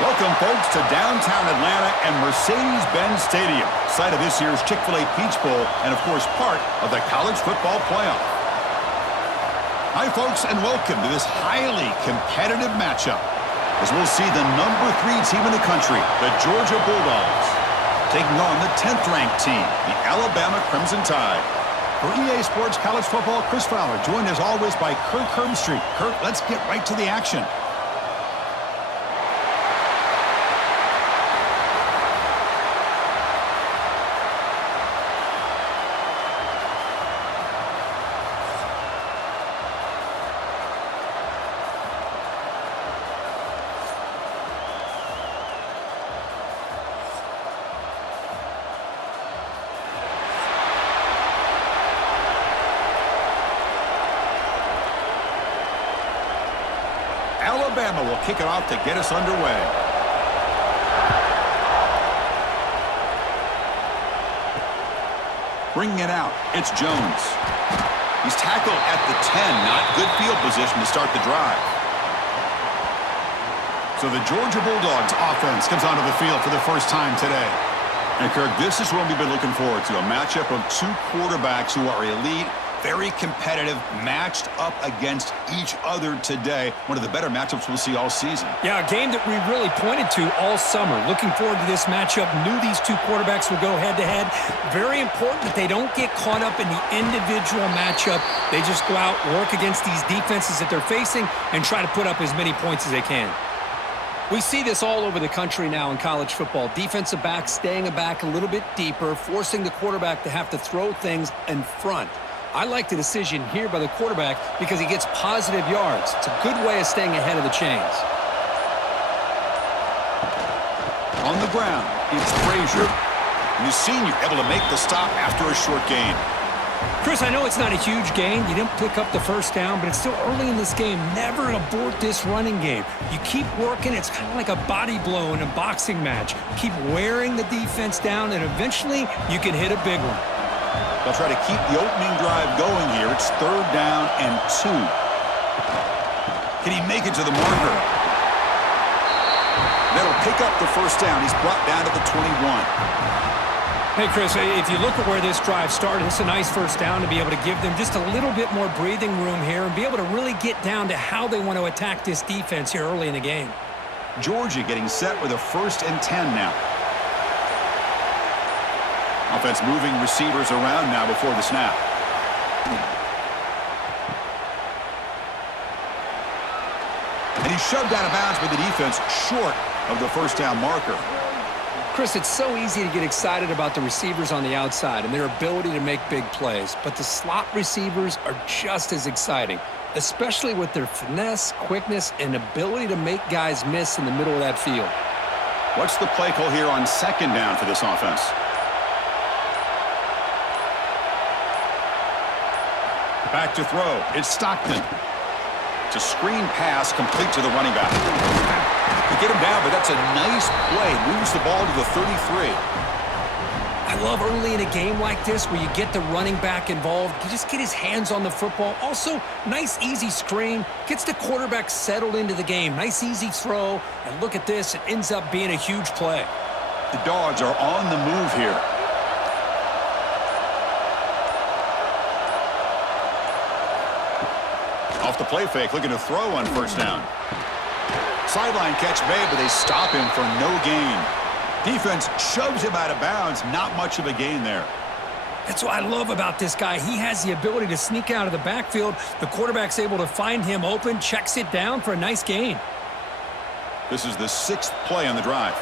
Welcome, folks, to downtown Atlanta and Mercedes-Benz Stadium, site of this year's Chick-fil-A Peach Bowl and, of course, part of the college football playoff. Hi, folks, and welcome to this highly competitive matchup as we'll see the number 3 team in the country, the Georgia Bulldogs, taking on the 10th-ranked team, the Alabama Crimson Tide. For EA Sports College Football, Chris Fowler, joined as always by Kirk Herbstreit. Kirk, let's get right to the action. Alabama will kick it off to get us underway. Bringing it out, it's Jones. He's tackled at the 10, not good field position to start the drive. So the Georgia Bulldogs offense comes onto the field for the first time today. And Kirk, this is what we've been looking forward to, a matchup of 2 quarterbacks who are elite, very competitive, matched up against each other today. One of the better matchups we'll see all season. Yeah, a game that we really pointed to all summer. Looking forward to this matchup. Knew these 2 quarterbacks would go head-to-head. Very important that they don't get caught up in the individual matchup. They just go out, work against these defenses that they're facing, and try to put up as many points as they can. We see this all over the country now in college football. Defensive backs staying back a little bit deeper, forcing the quarterback to have to throw things in front. I like the decision here by the quarterback because he gets positive yards. It's a good way of staying ahead of the chains. On the ground, it's Frazier. And the senior able to make the stop after a short gain. Chris, I know it's not a huge gain. You didn't pick up the first down, but it's still early in this game. Never abort this running game. You keep working. It's kind of like a body blow in a boxing match. Keep wearing the defense down, and eventually you can hit a big one. They'll try to keep the opening drive going here. It's 3rd down and 2. Can he make it to the marker? That'll pick up the first down. He's brought down to the 21. Hey, Chris, if you look at where this drive started, it's a nice first down to be able to give them just a little bit more breathing room here and be able to really get down to how they want to attack this defense here early in the game. Georgia getting set with a 1st and 10 now. Offense moving receivers around now before the snap. And he's shoved out of bounds with the defense short of the first down marker. Chris, it's so easy to get excited about the receivers on the outside and their ability to make big plays, but the slot receivers are just as exciting, especially with their finesse, quickness, and ability to make guys miss in the middle of that field. What's the play call here on 2nd down for this offense? Back to throw. It's Stockton. It's a screen pass complete to the running back. They get him down, but that's a nice play. Moves the ball to the 33. I love early in a game like this where you get the running back involved. You just get his hands on the football. Also, nice, easy screen. Gets the quarterback settled into the game. Nice, easy throw. And look at this. It ends up being a huge play. The Dogs are on the move here. Off the play fake, looking to throw on 1st down. Sideline catch made, but they stop him for no gain. Defense shoves him out of bounds. Not much of a gain there. That's what I love about this guy. He has the ability to sneak out of the backfield. The quarterback's able to find him open, checks it down for a nice gain. This is the 6th play on the drive.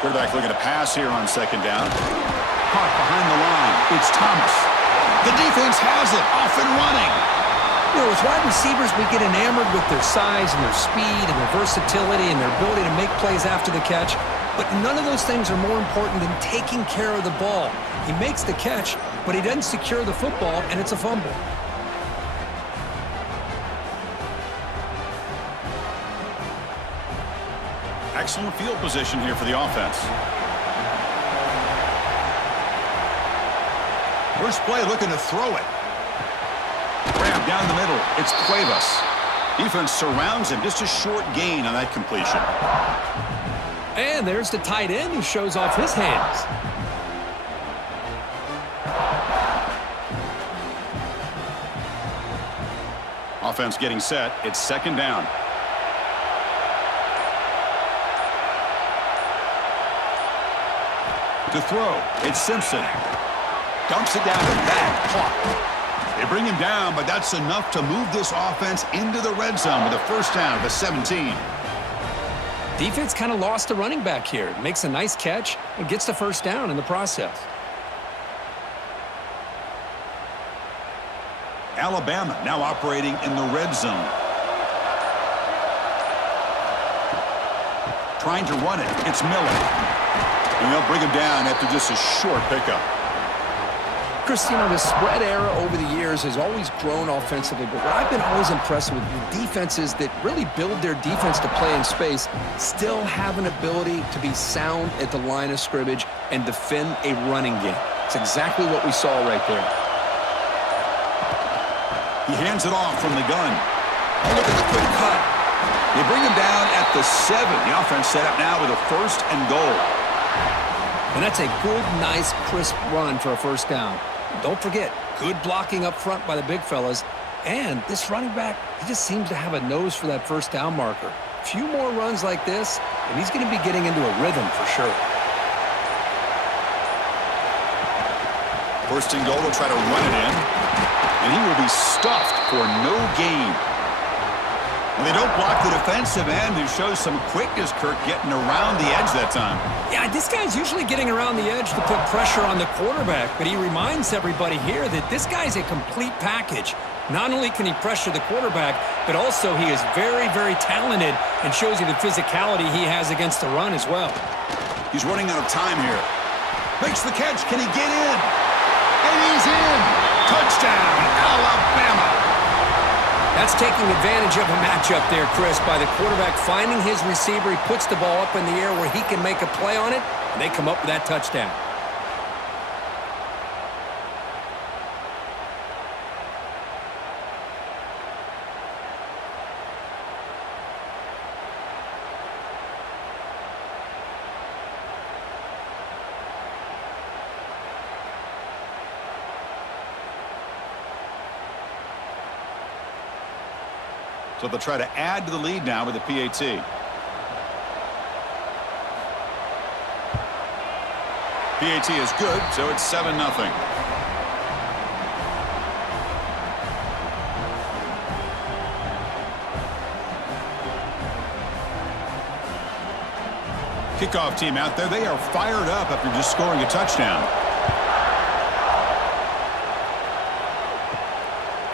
Quarterback looking to pass here on 2nd down. Caught behind the line. It's Thomas. The defense has it. Off and running. You know, with wide receivers, we get enamored with their size and their speed and their versatility and their ability to make plays after the catch. But none of those things are more important than taking care of the ball. He makes the catch, but he doesn't secure the football, and it's a fumble. Excellent field position here for the offense. First play looking to throw it. Grabbed down the middle. It's Cuevas. Defense surrounds him. Just a short gain on that completion. And there's the tight end who shows off his hands. Offense getting set. It's second down. To throw, it's Simpson. Dumps it down to back. Caught. They bring him down, but that's enough to move this offense into the red zone with a first down at the 17. Defense kind of lost a running back here. Makes a nice catch and gets the first down in the process. Alabama now operating in the red zone. Trying to run it. It's Miller. And they'll bring him down after just a short pickup. Chris, you know, the spread era over the years has always grown offensively, but what I've been always impressed with the defenses that really build their defense to play in space still have an ability to be sound at the line of scrimmage and defend a running game. It's exactly what we saw right there. He hands it off from the gun. Oh, look at the quick cut. They bring him down at the 7. The offense set up now with a first and goal. And that's a good, nice, crisp run for a first down. Don't forget, good blocking up front by the big fellas. And this running back, he just seems to have a nose for that first down marker. A few more runs like this, and he's going to be getting into a rhythm for sure. First and goal, they'll try to run it in. And he will be stuffed for no gain. And they don't block the defensive end, who shows some quickness, Kirk, getting around the edge that time. Yeah, this guy's usually getting around the edge to put pressure on the quarterback, but he reminds everybody here that this guy's a complete package. Not only can he pressure the quarterback, but also he is very, very talented and shows you the physicality he has against the run as well. He's running out of time here. Makes the catch. Can he get in? And he's in. Touchdown, Alabama. That's taking advantage of a matchup there, Chris, by the quarterback finding his receiver. He puts the ball up in the air where he can make a play on it, and they come up with that touchdown. So they'll try to add to the lead now with the PAT. PAT is good, so it's 7-0. Kickoff team out there. They are fired up after just scoring a touchdown.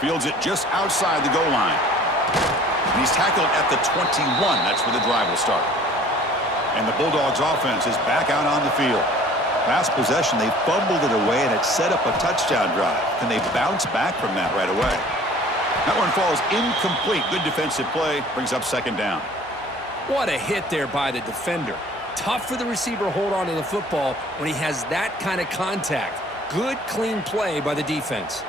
Fields it just outside the goal line. And he's tackled at the 21. That's where the drive will start. And the Bulldogs offense is back out on the field. Last possession, they fumbled it away, and it set up a touchdown drive. Can they bounce back from that right away? That one falls incomplete. Good defensive play. Brings up second down. What a hit there by the defender. Tough for the receiver to hold on to the football when he has that kind of contact. Good, clean play by the defense.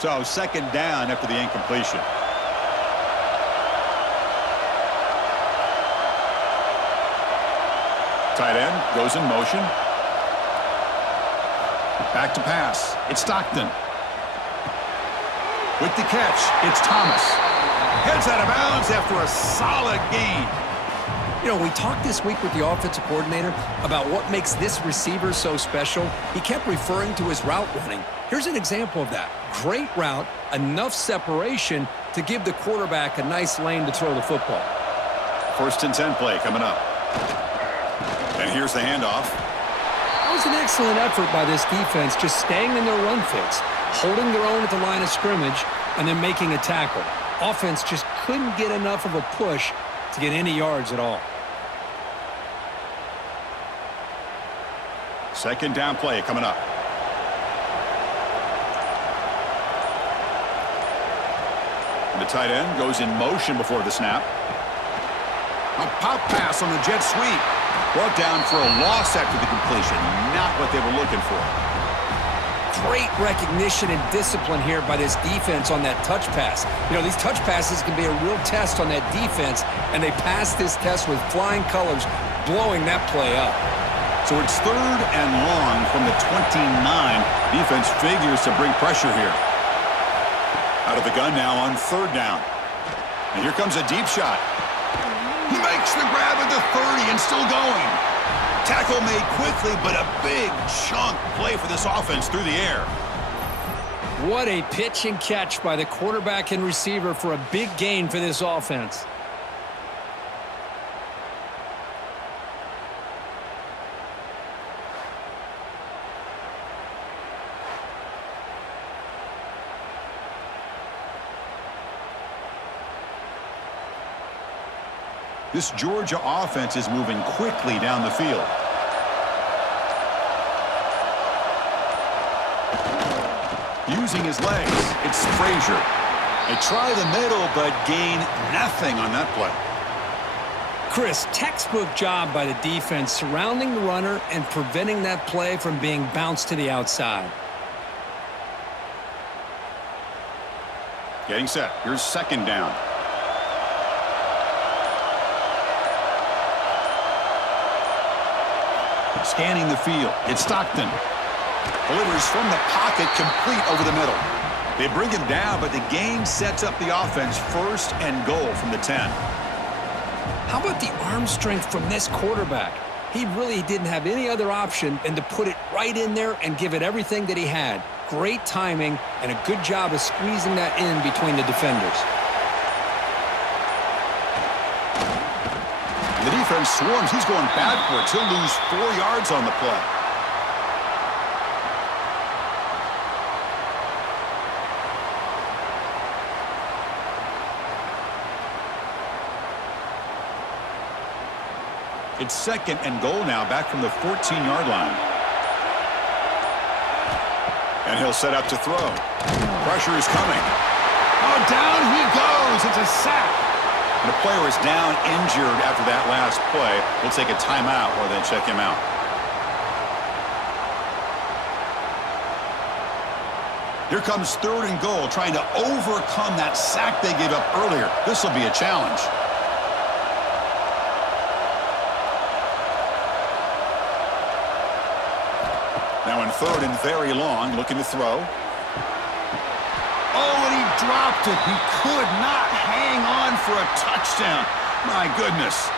So second down after the incompletion. Tight end goes in motion. Back to pass. It's Stockton. With the catch, it's Thomas. Heads out of bounds after a solid gain. You know, we talked this week with the offensive coordinator about what makes this receiver so special. He kept referring to his route running. Here's an example of that. Great route, enough separation to give the quarterback a nice lane to throw the football. First and 10 play coming up. And here's the handoff. That was an excellent effort by this defense, just staying in their run fits, holding their own at the line of scrimmage, and then making a tackle. Offense just couldn't get enough of a push to get any yards at all. Second down play coming up. And the tight end goes in motion before the snap. A pop pass on the jet sweep. Brought down for a loss after the completion. Not what they were looking for. Great recognition and discipline here by this defense on that touch pass. You know, these touch passes can be a real test on that defense, and they passed this test with flying colors, blowing that play up. So it's 3rd and long from the 29. Defense figures to bring pressure here. Out of the gun now on 3rd down. And here comes a deep shot. He makes the grab at the 30 and still going. Tackle made quickly, but a big chunk play for this offense through the air. What a pitch and catch by the quarterback and receiver for a big gain for this offense. This Georgia offense is moving quickly down the field. Using his legs, it's Frazier. They try the middle, but gain nothing on that play. Chris, textbook job by the defense surrounding the runner and preventing that play from being bounced to the outside. Getting set. Here's 2nd down. Scanning the field. It's Stockton. Delivers from the pocket, complete over the middle. They bring him down, but the gain sets up the offense 1st and goal from the 10. How about the arm strength from this quarterback? He really didn't have any other option than to put it right in there and give it everything that he had. Great timing and a good job of squeezing that in between the defenders. The defense swarms. He's going backwards. He'll lose 4 yards on the play. It's 2nd and goal now, back from the 14-yard line. And he'll set up to throw. Pressure is coming. Oh, down he goes. It's a sack. The player is down injured after that last play. We'll take a timeout or then check him out. Here comes 3rd and goal, trying to overcome that sack they gave up earlier. This will be a challenge. Now in 3rd and very long, looking to throw. Oh, and he dropped it. He could not hang on for a touchdown. My goodness.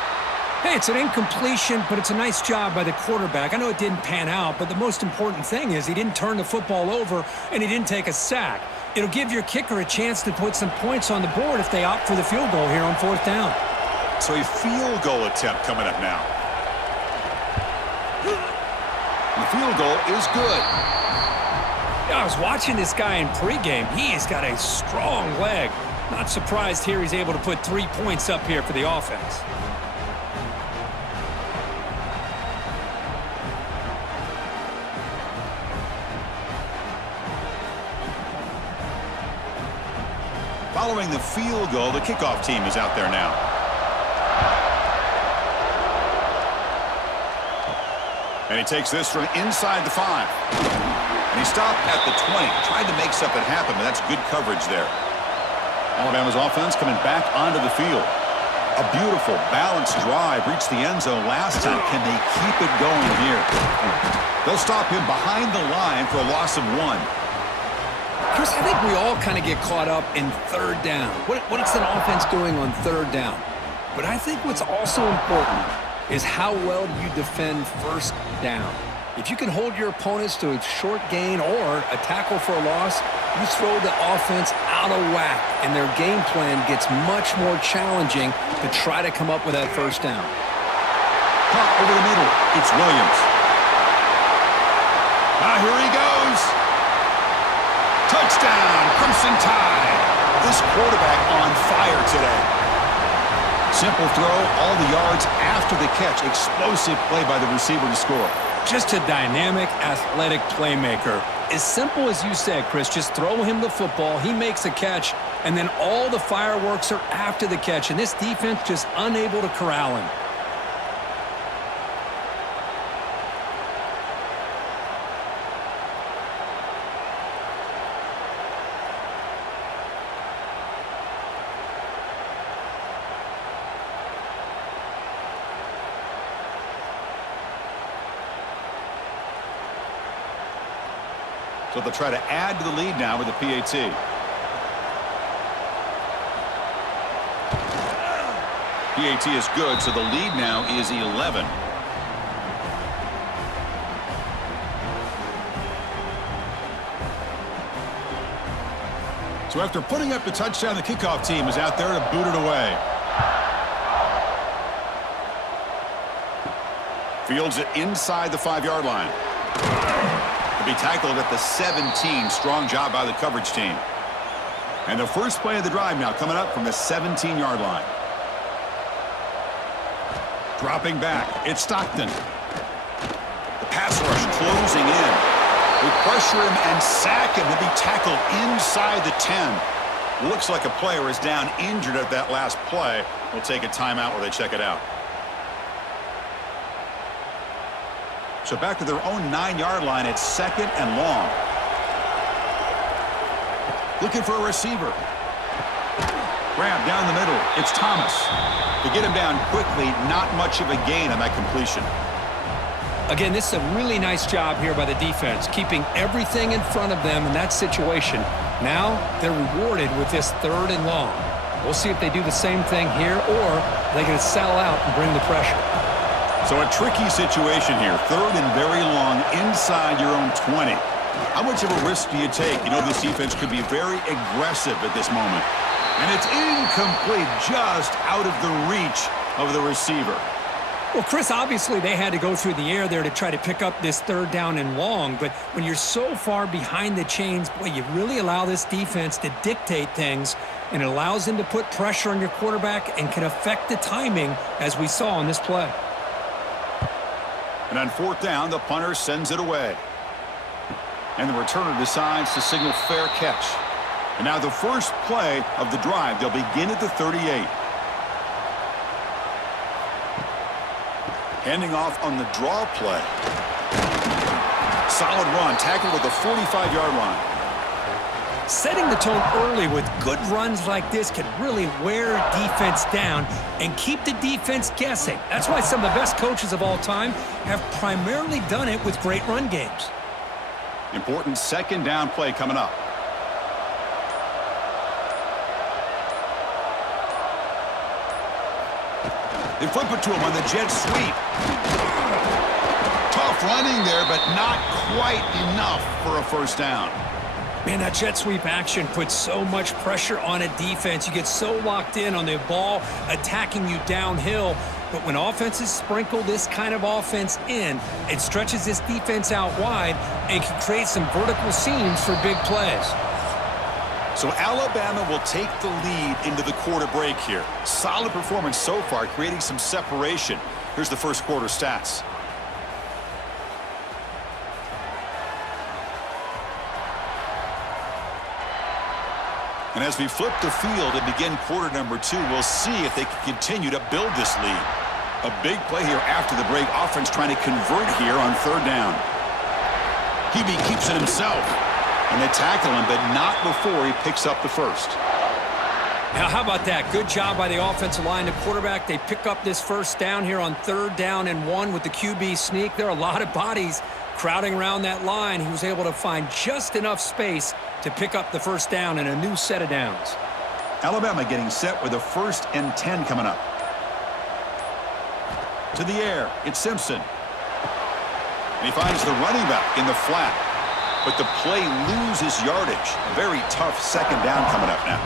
Hey, it's an incompletion, but it's a nice job by the quarterback. I know it didn't pan out, but the most important thing is he didn't turn the football over and he didn't take a sack. It'll give your kicker a chance to put some points on the board if they opt for the field goal here on 4th down. So a field goal attempt coming up now. The field goal is good. I was watching this guy in pregame. He's got a strong leg. Not surprised here he's able to put 3 points up here for the offense. Following the field goal, the kickoff team is out there now. And he takes this from inside the 5. And he stopped at the 20. Tried to make something happen, but that's good coverage there. Alabama's offense coming back onto the field. A beautiful, balanced drive reached the end zone last time. Can they keep it going here? They'll stop him behind the line for a loss of 1. Chris, I think we all kind of get caught up in 3rd down. What's an offense doing on 3rd down? But I think what's also important is how well you defend 1st down. If you can hold your opponents to a short gain or a tackle for a loss, you throw the offense out of whack, and their game plan gets much more challenging to try to come up with that 1st down. Caught over the middle. It's Williams. Here he goes. Touchdown, Crimson Tide. This quarterback on fire today. Simple throw, all the yards after the catch. Explosive play by the receiver to score. Just a dynamic, athletic playmaker. As simple as you said, Chris, just throw him the football, he makes a catch, and then all the fireworks are after the catch, and this defense just unable to corral him. So they'll try to add to the lead now with the PAT. PAT is good, so the lead now is 11. So after putting up the touchdown, the kickoff team is out there to boot it away. Fields it inside the 5-yard line. To be tackled at the 17. Strong job by the coverage team. And the first play of the drive now coming up from the 17-yard line. Dropping back, it's Stockton. The pass rush closing in. They pressure him and sack him. He'll be tackled inside the 10. Looks like a player is down injured at that last play. We'll take a timeout where they check it out. So back to their own 9-yard line. It's 2nd and long. Looking for a receiver. Grab down the middle. It's Thomas. To get him down quickly, not much of a gain on that completion. Again, this is a really nice job here by the defense, keeping everything in front of them in that situation. Now they're rewarded with this 3rd and long. We'll see if they do the same thing here, or they're going to settle out and bring the pressure. So a tricky situation here. 3rd and very long inside your own 20. How much of a risk do you take? You know this defense could be very aggressive at this moment. And it's incomplete, just out of the reach of the receiver. Well, Chris, obviously they had to go through the air there to try to pick up this 3rd down and long, but when you're so far behind the chains, boy, you really allow this defense to dictate things, and it allows them to put pressure on your quarterback and can affect the timing, as we saw on this play. And on 4th down, the punter sends it away. And the returner decides to signal fair catch. And now the first play of the drive, they'll begin at the 38. Handing off on the draw play. Solid run, tackled at the 45-yard line. Setting the tone early with good runs like this can really wear defense down and keep the defense guessing. That's why some of the best coaches of all time have primarily done it with great run games. Important 2nd down play coming up. They flip it to him on the jet sweep. Tough running there, but not quite enough for a 1st down. Man, that jet sweep action puts so much pressure on a defense. You get so locked in on the ball attacking you downhill. But when offenses sprinkle this kind of offense in, it stretches this defense out wide and can create some vertical seams for big plays. So Alabama will take the lead into the quarter break here. Solid performance so far, creating some separation. Here's the first quarter stats. And as we flip the field and begin quarter number 2, we'll see if they can continue to build this lead. A big play here after the break. Offense trying to convert here on 3rd down. Hebe keeps it himself. And they tackle him, but not before he picks up the first. Now, how about that? Good job by the offensive line. The quarterback, they pick up this 1st down here on 3rd down and 1 with the QB sneak. There are a lot of bodies crowding around that line. He was able to find just enough space to pick up the 1st down and a new set of downs. Alabama getting set with a 1st and 10 coming up. To the air, it's Simpson. And he finds the running back in the flat. But the play loses yardage. A very tough 2nd down coming up now.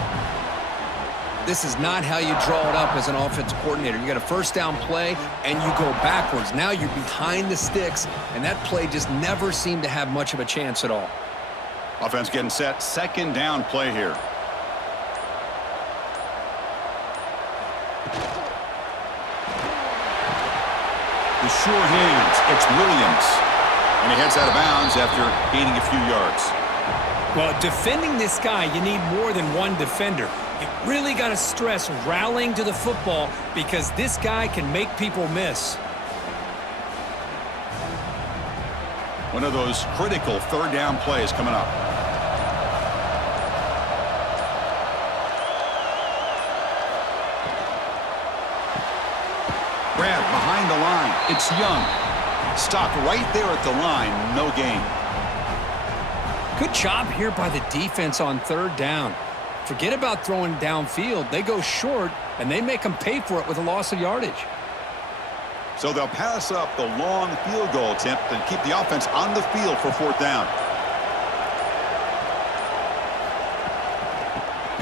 This is not how you draw it up as an offensive coordinator. You got a 1st down play, and you go backwards. Now you're behind the sticks, and that play just never seemed to have much of a chance at all. Offense getting set. 2nd down play here. The sure hands. It's Williams. And he heads out of bounds after gaining a few yards. Well, defending this guy, you need more than one defender. You really got to stress rallying to the football because this guy can make people miss. One of those critical 3rd down plays coming up. Grab behind the line. It's Young. Stopped right there at the line. No gain. Good job here by the defense on third down. Forget about throwing downfield. They go short, and they make them pay for it with a loss of yardage. So they'll pass up the long field goal attempt and keep the offense on the field for fourth down.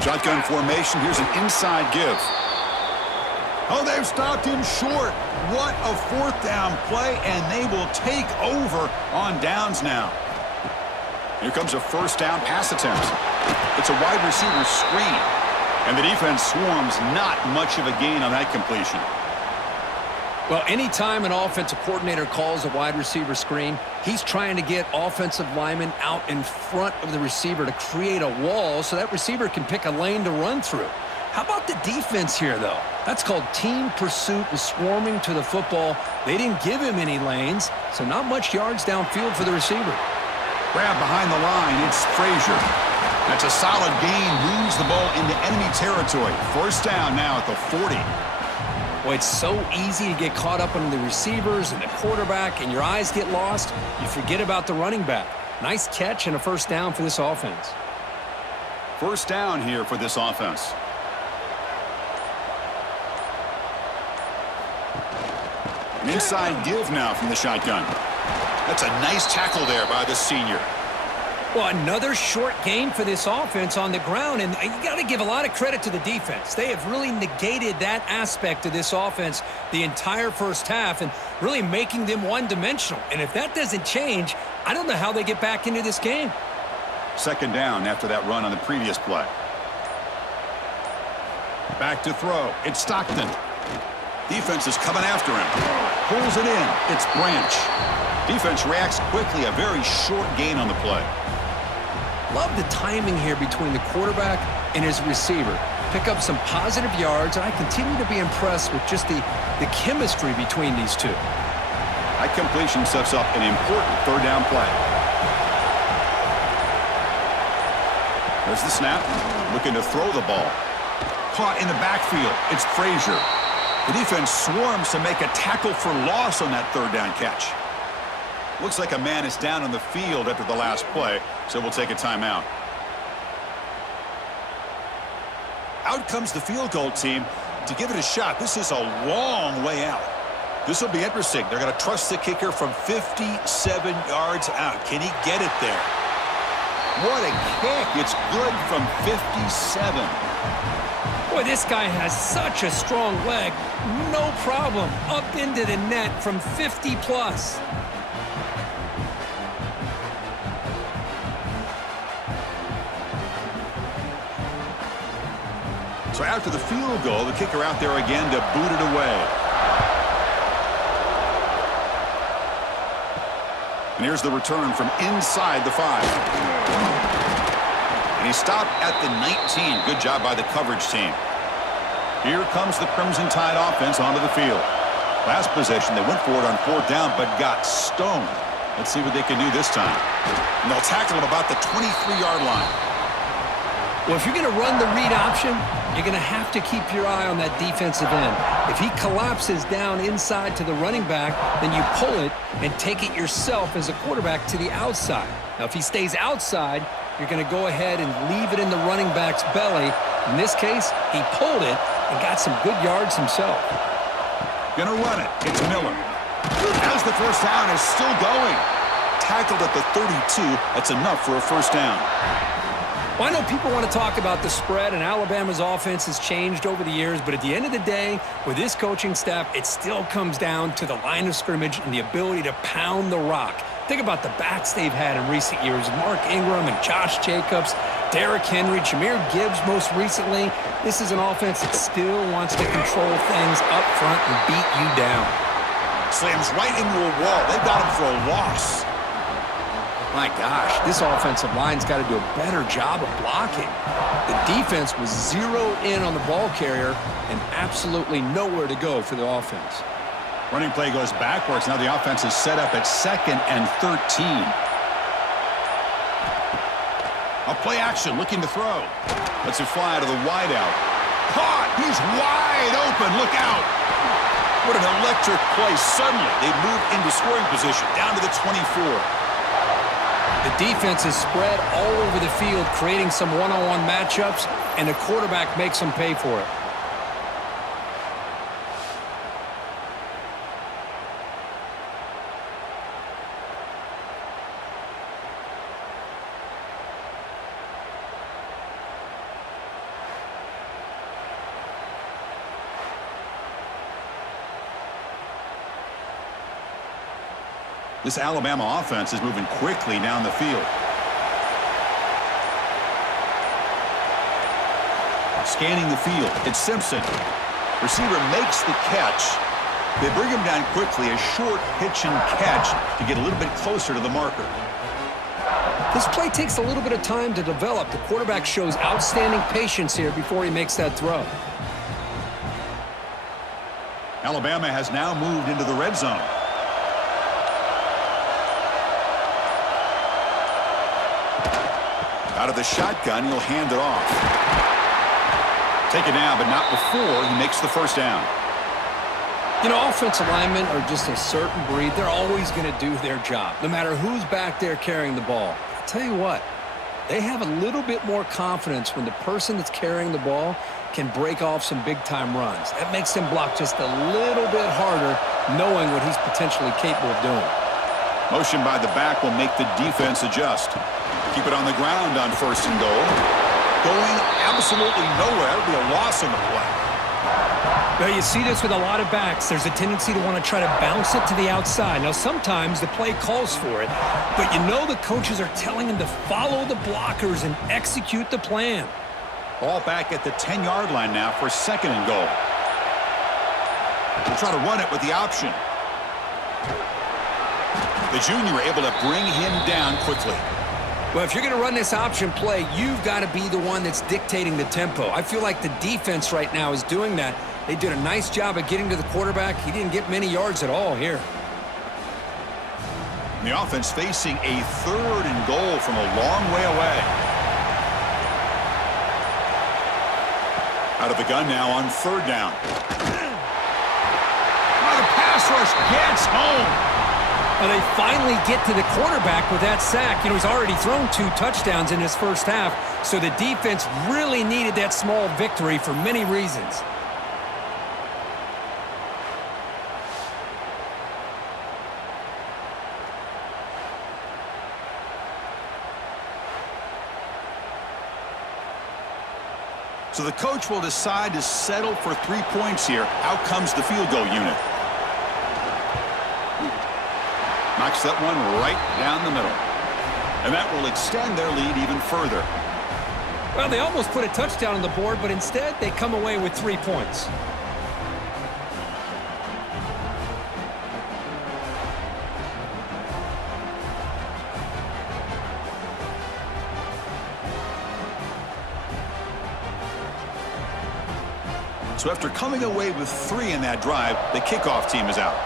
Shotgun formation. Here's an inside give. Oh, they've stopped him short. What a fourth down play, and they will take over on downs now. Here comes a first down pass attempt. It's a wide receiver screen, and the defense swarms. Not much of a gain on that completion. Well, anytime an offensive coordinator calls a wide receiver screen, he's trying to get offensive linemen out in front of the receiver to create a wall so that receiver can pick a lane to run through. How about the defense here, though? That's called team pursuit and swarming to the football. They didn't give him any lanes, so not much yards downfield for the receiver. Grab behind the line. It's Frazier. That's a solid gain. Moves the ball into enemy territory. First down now at the 40. Boy, it's so easy to get caught up on the receivers and the quarterback, and your eyes get lost. You forget about the running back. Nice catch and a first down for this offense. First down here for this offense. An inside give now from the shotgun. That's a nice tackle there by the senior. Well, another short gain for this offense on the ground, and you got to give a lot of credit to the defense. They have really negated that aspect of this offense the entire first half and really making them one-dimensional. And if that doesn't change, I don't know how they get back into this game. Second down after that run on the previous play. Back to throw. It's Stockton. Defense is coming after him. Pulls it in. It's Branch. Defense reacts quickly. A very short gain on the play. Love the timing here between the quarterback and his receiver. Pick up some positive yards, and I continue to be impressed with just the chemistry between these two. That completion sets up an important third down play. There's the snap. Looking to throw the ball. Caught in the backfield. It's Frazier. The defense swarms to make a tackle for loss on that third down catch. Looks like a man is down on the field after the last play, so we'll take a timeout. Out comes the field goal team to give it a shot. This is a long way out. This will be interesting. They're going to trust the kicker from 57 yards out. Can he get it there? What a kick. It's good from 57. Boy, this guy has such a strong leg. No problem. Up into the net from 50-plus. So after the field goal, the kicker out there again to boot it away. And here's the return from inside the 5. And he stopped at the 19. Good job by the coverage team. Here comes the Crimson Tide offense onto the field. Last possession, they went for it on fourth down, but got stoned. Let's see what they can do this time. And they'll tackle him about the 23-yard line. Well, if you're going to run the read option, you're going to have to keep your eye on that defensive end. If he collapses down inside to the running back, then you pull it and take it yourself as a quarterback to the outside. Now, if he stays outside, you're going to go ahead and leave it in the running back's belly. In this case, he pulled it and got some good yards himself. Gonna run it. It's Miller. As the first down is still going. Tackled at the 32. That's enough for a first down. Well, I know people want to talk about the spread, and Alabama's offense has changed over the years, but at the end of the day, with this coaching staff, it still comes down to the line of scrimmage and the ability to pound the rock. Think about the backs they've had in recent years. Mark Ingram and Josh Jacobs, Derrick Henry, Jahmyr Gibbs most recently. This is an offense that still wants to control things up front and beat you down. Slams right into a wall. They've got him for a loss. My gosh, this offensive line's got to do a better job of blocking. The defense was zeroed in on the ball carrier and absolutely nowhere to go for the offense. Running play goes backwards. Now the offense is set up at 2nd and 13. A play action, looking to throw. Lets it fly to the wideout. Caught! He's wide open. Look out! What an electric play. Suddenly, they move into scoring position, down to the 24. The defense is spread all over the field, creating some one-on-one matchups, and the quarterback makes them pay for it. This Alabama offense is moving quickly down the field. Scanning the field, it's Simpson. Receiver makes the catch. They bring him down quickly, a short pitch and catch to get a little bit closer to the marker. This play takes a little bit of time to develop. The quarterback shows outstanding patience here before he makes that throw. Alabama has now moved into the red zone. Out of the shotgun, he'll hand it off. Take it down, but not before he makes the first down. You know, offensive linemen are just a certain breed. They're always going to do their job, no matter who's back there carrying the ball. I'll tell you what, they have a little bit more confidence when the person that's carrying the ball can break off some big-time runs. That makes them block just a little bit harder, knowing what he's potentially capable of doing. Motion by the back will make the defense adjust. Keep it on the ground on 1st and goal. Going absolutely nowhere. It'll be a loss on the play. Well, you see this with a lot of backs. There's a tendency to want to try to bounce it to the outside. Now, sometimes the play calls for it, but you know the coaches are telling them to follow the blockers and execute the plan. Ball back at the 10-yard line now for 2nd and goal. We'll try to run it with the option. The junior able to bring him down quickly. Well, if you're going to run this option play, you've got to be the one that's dictating the tempo. I feel like the defense right now is doing that. They did a nice job of getting to the quarterback. He didn't get many yards at all here. The offense facing a 3rd and goal from a long way away. Out of the gun now on 3rd down. Oh, the pass rush gets home. Well, they finally get to the quarterback with that sack. You know, he's already thrown 2 touchdowns in his first half, so the defense really needed that small victory for many reasons. So the coach will decide to settle for 3 points here. Out comes the field goal unit. Knocks that one right down the middle. And that will extend their lead even further. Well, they almost put a touchdown on the board, but instead they come away with 3 points. So after coming away with 3 in that drive, the kickoff team is out.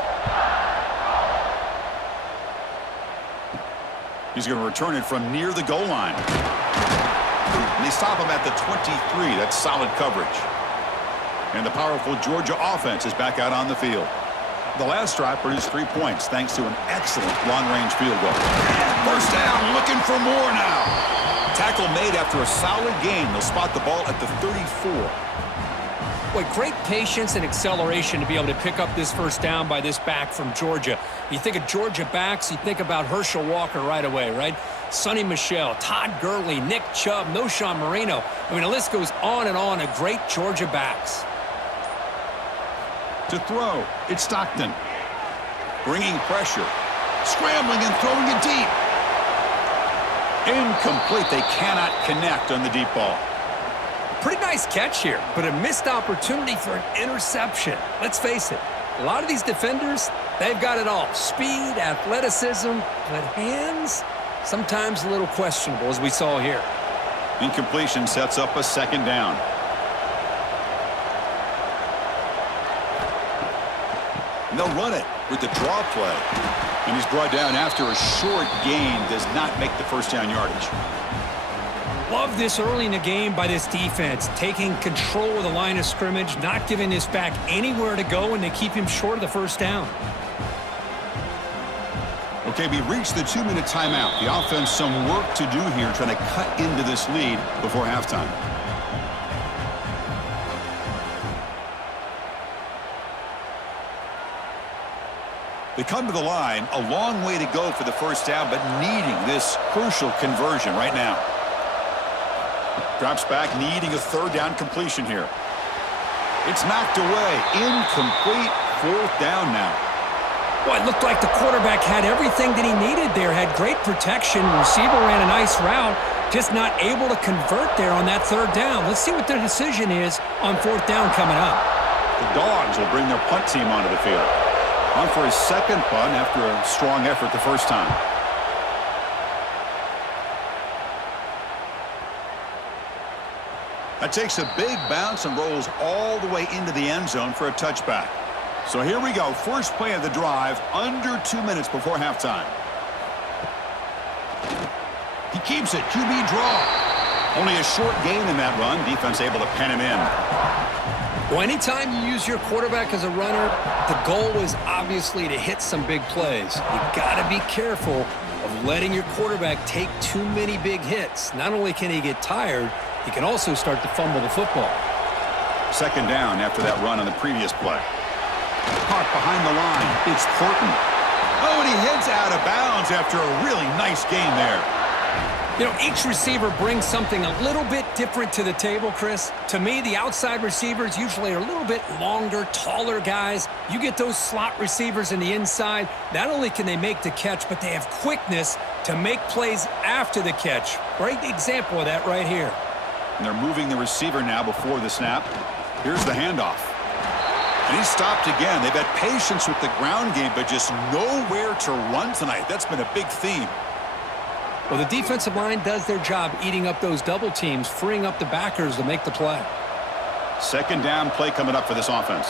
He's going to return it from near the goal line. And they stop him at the 23. That's solid coverage. And the powerful Georgia offense is back out on the field. The last drive produced 3 points thanks to an excellent long-range field goal. First down, looking for more now. Tackle made after a solid gain. They'll spot the ball at the 34. Boy, great patience and acceleration to be able to pick up this first down by this back from Georgia. You think of Georgia backs, you think about Herschel Walker right away, right? Sonny Michel, Todd Gurley, Nick Chubb, Noshawn Marino. I mean, the list goes on and on of great Georgia backs. To throw, it's Stockton. Bringing pressure. Scrambling and throwing it deep. Incomplete. They cannot connect on the deep ball. Pretty nice catch here, but a missed opportunity for an interception. Let's face it, a lot of these defenders, they've got it all. Speed, athleticism, but hands, sometimes a little questionable, as we saw here. Incompletion sets up a 2nd down. And they'll run it with the draw play. And he's brought down after a short gain, does not make the first down yardage. Love this early in the game by this defense, taking control of the line of scrimmage, not giving this back anywhere to go, and they keep him short of the first down. Okay, we reached the 2-minute timeout. The offense some work to do here trying to cut into this lead before halftime. They come to the line, a long way to go for the first down, but needing this crucial conversion right now. Drops back, needing a third down completion here. It's knocked away. Incomplete. Fourth down now. Well, it looked like the quarterback had everything that he needed there, had great protection. Receiver ran a nice route, just not able to convert there on that third down. Let's see what their decision is on fourth down coming up. The Dogs will bring their punt team onto the field. On for his second punt after a strong effort the first time. That takes a big bounce and rolls all the way into the end zone for a touchback. So here we go. First play of the drive, under 2 minutes before halftime. He keeps it. QB draw. Only a short gain in that run. Defense able to pen him in. Well, anytime you use your quarterback as a runner, the goal is obviously to hit some big plays. You got to be careful of letting your quarterback take too many big hits. Not only can he get tired, he can also start to fumble the football. Second down after that run on the previous play. Caught behind the line. It's Horton. Oh, and he heads out of bounds after a really nice gain there. You know, each receiver brings something a little bit different to the table, Chris. To me, the outside receivers usually are a little bit longer, taller guys. You get those slot receivers in the inside, not only can they make the catch, but they have quickness to make plays after the catch. Great example of that right here. And they're moving the receiver now before the snap. Here's the handoff. And he's stopped again. They've had patience with the ground game, but just nowhere to run tonight. That's been a big theme. Well, the defensive line does their job eating up those double teams, freeing up the backers to make the play. Second down play coming up for this offense.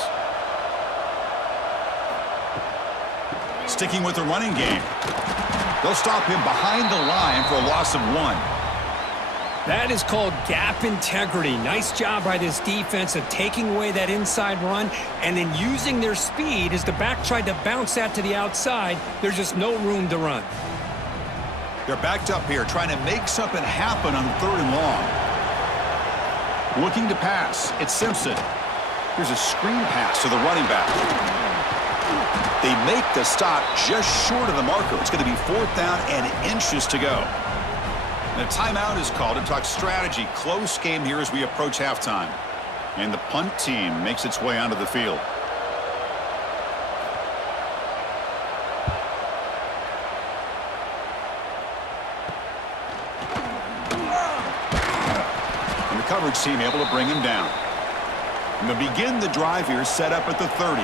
Sticking with the running game. They'll stop him behind the line for a loss of 1. That is called gap integrity. Nice job by this defense of taking away that inside run and then using their speed as the back tried to bounce that to the outside. There's just no room to run. They're backed up here, trying to make something happen on 3rd and long. Looking to pass. It's Simpson. Here's a screen pass to the running back. They make the stop just short of the marker. It's going to be 4th down and inches to go. And a timeout is called to talk strategy. Close game here as we approach halftime. And the punt team makes its way onto the field. Coverage team able to bring him down. And they'll begin the drive here, set up at the 30.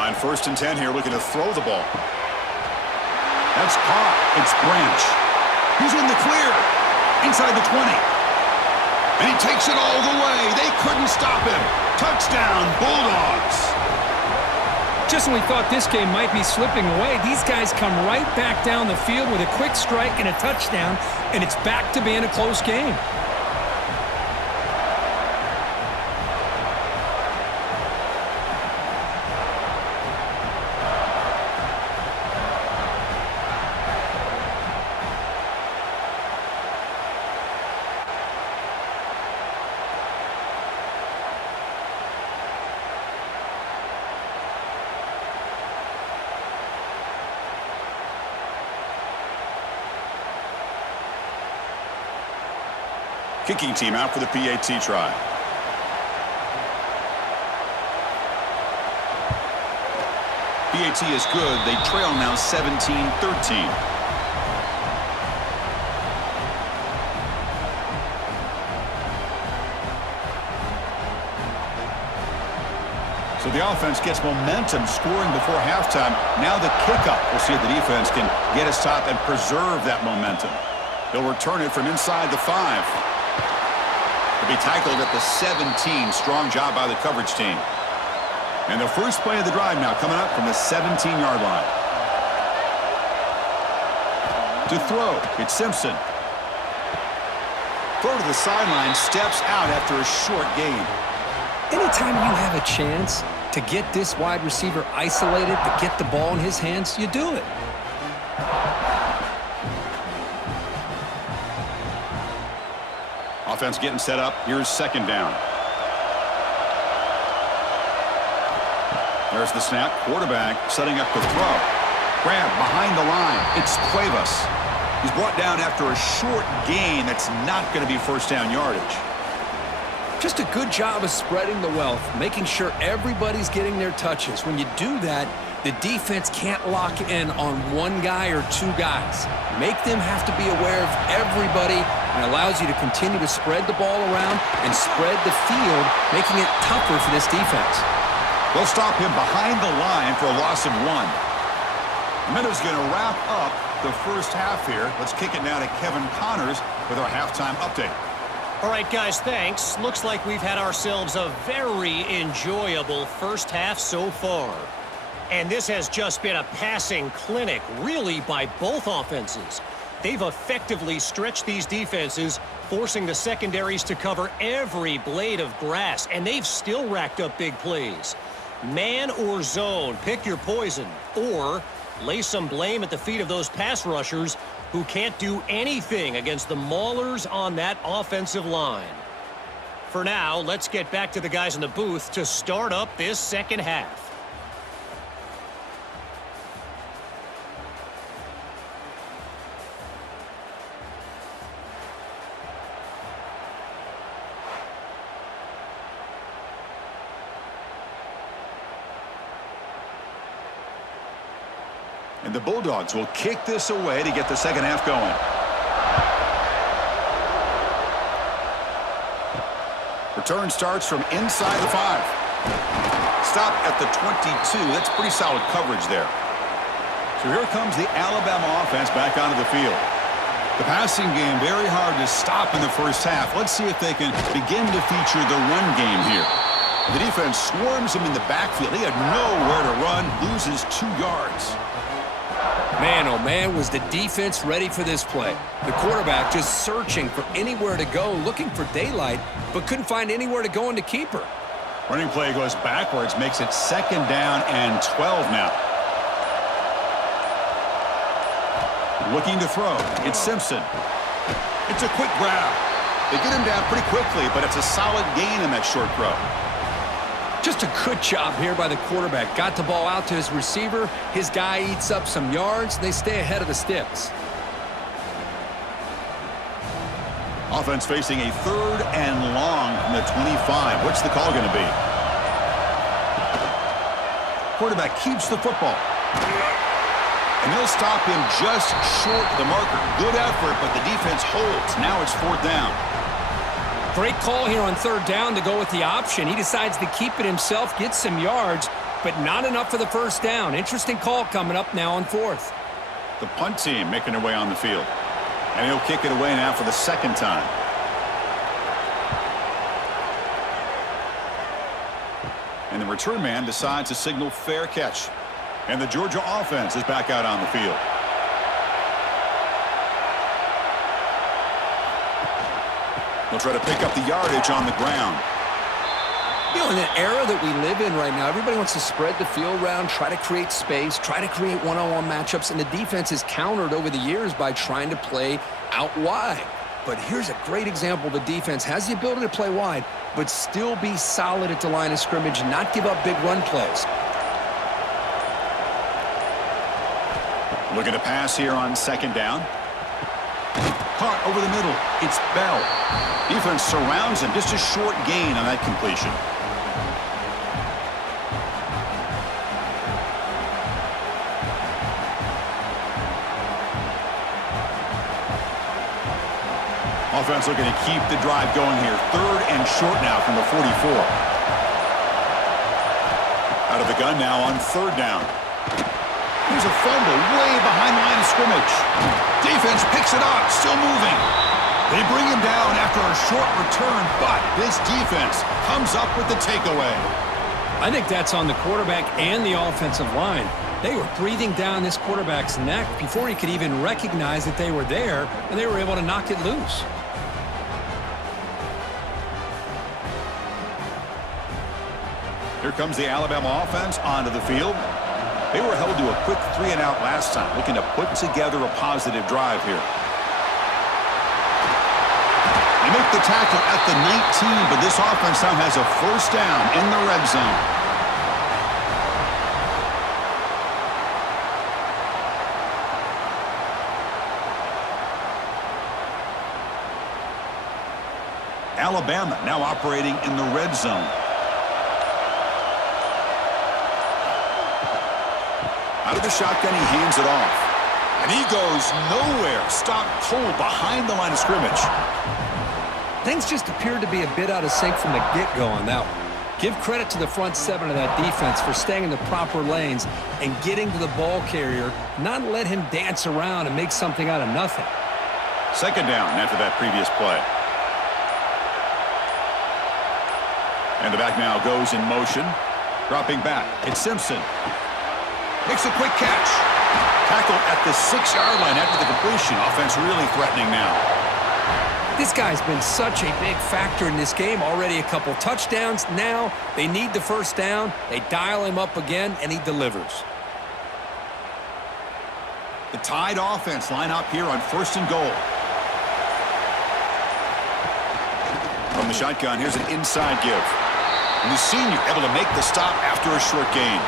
On 1st and 10 here, looking to throw the ball. That's caught. It's Branch. He's in the clear. Inside the 20. And he takes it all the way. They couldn't stop him. Touchdown, Bulldogs. Just when we thought this game might be slipping away, these guys come right back down the field with a quick strike and a touchdown, and it's back to being a close game. Kicking team out for the PAT try. PAT is good. They trail now 17-13. So the offense gets momentum scoring before halftime. Now the kickoff. We'll see if the defense can get a stop and preserve that momentum. They'll return it from inside the 5. To be tackled at the 17. Strong job by the coverage team. And the first play of the drive now coming up from the 17-yard line. To throw, it's Simpson. Throw to the sideline, steps out after a short gain. Anytime you have a chance To get this wide receiver isolated, to get the ball in his hands, you do it. Offense getting set up. Here's second down. There's the snap. Quarterback setting up the throw. Grab behind the line. It's Cuevas. He's brought down after a short gain that's not going to be first down yardage. Just a good job of spreading the wealth, making sure everybody's getting their touches. When you do that, the defense can't lock in on one guy or two guys. Make them have to be aware of everybody, and allows you to continue to spread the ball around and spread the field, making it tougher for this defense. They'll stop him behind the line for a loss of 1. The minute's going to wrap up the first half here. Let's kick it now to Kevin Connors with our halftime update. All right, guys, thanks. Looks like we've had ourselves a very enjoyable first half so far. And this has just been a passing clinic, really, by both offenses. They've effectively stretched these defenses, forcing the secondaries to cover every blade of grass, and they've still racked up big plays. Man or zone, pick your poison, or lay some blame at the feet of those pass rushers who can't do anything against the maulers on that offensive line. For now, let's get back to the guys in the booth to start up this second half. And the Bulldogs will kick this away to get the second half going. Return starts from inside the 5. Stop at the 22. That's pretty solid coverage there. So here comes the Alabama offense back onto the field. The passing game very hard to stop in the first half. Let's see if they can begin to feature the run game here. The defense swarms him in the backfield. He had nowhere to run, loses 2 yards. Man, oh man, was the defense ready for this play. The quarterback just searching for anywhere to go, looking for daylight, but couldn't find anywhere to go into keeper. Running play goes backwards, makes it second down and 12 now. Looking to throw. It's Simpson. It's a quick grab. They get him down pretty quickly, but it's a solid gain in that short throw. Just a good job here by the quarterback. Got the ball out to his receiver. His guy eats up some yards. And they stay ahead of the sticks. Offense facing a 3rd and long from the 25. What's the call going to be? Quarterback keeps the football. And they'll stop him just short of the marker. Good effort, but the defense holds. Now it's 4th down. Great call here on 3rd down to go with the option. He decides to keep it himself, get some yards, but not enough for the first down. Interesting call coming up now on 4th. The punt team making their way on the field. And he'll kick it away now for the 2nd time. And the return man decides to signal fair catch. And the Georgia offense is back out on the field. They'll try to pick up the yardage on the ground. You know, in the era that we live in right now, everybody wants to spread the field around, try to create space, try to create one-on-one matchups, and the defense is countered over the years by trying to play out wide. But here's a great example. The defense has the ability to play wide, but still be solid at the line of scrimmage and not give up big run plays. Looking to pass here on 2nd down. Caught over the middle. It's Bell. Defense surrounds him. Just a short gain on that completion. Offense looking to keep the drive going here. 3rd and short now from the 44. Out of the gun now on 3rd down. Here's a fumble way behind the line of scrimmage. Defense picks it up, still moving. They bring him down after a short return, but this defense comes up with the takeaway. I think that's on the quarterback and the offensive line. They were breathing down this quarterback's neck before he could even recognize that they were there, and they were able to knock it loose. Here comes the Alabama offense onto the field. They were held to a quick 3-and-out last time, looking to put together a positive drive here. They make the tackle at the 19, but this offense now has a first down in the red zone. Alabama now operating in the red zone. Out of the shotgun, he hands it off. And he goes nowhere. Stopped cold behind the line of scrimmage. Things just appeared to be a bit out of sync from the get-go on that one. Give credit to the front seven of that defense for staying in the proper lanes and getting to the ball carrier, not let him dance around and make something out of nothing. Second down after that previous play. And the back now goes in motion. Dropping back. It's Simpson. Makes a quick catch. Tackled at the 6-yard line after the completion. Offense really threatening now. This guy's been such a big factor in this game. Already a couple touchdowns. Now they need the first down. They dial him up again, and he delivers. The Tide offense line up here on 1st and goal. From the shotgun, here's an inside give. And the senior able to make the stop after a short gain.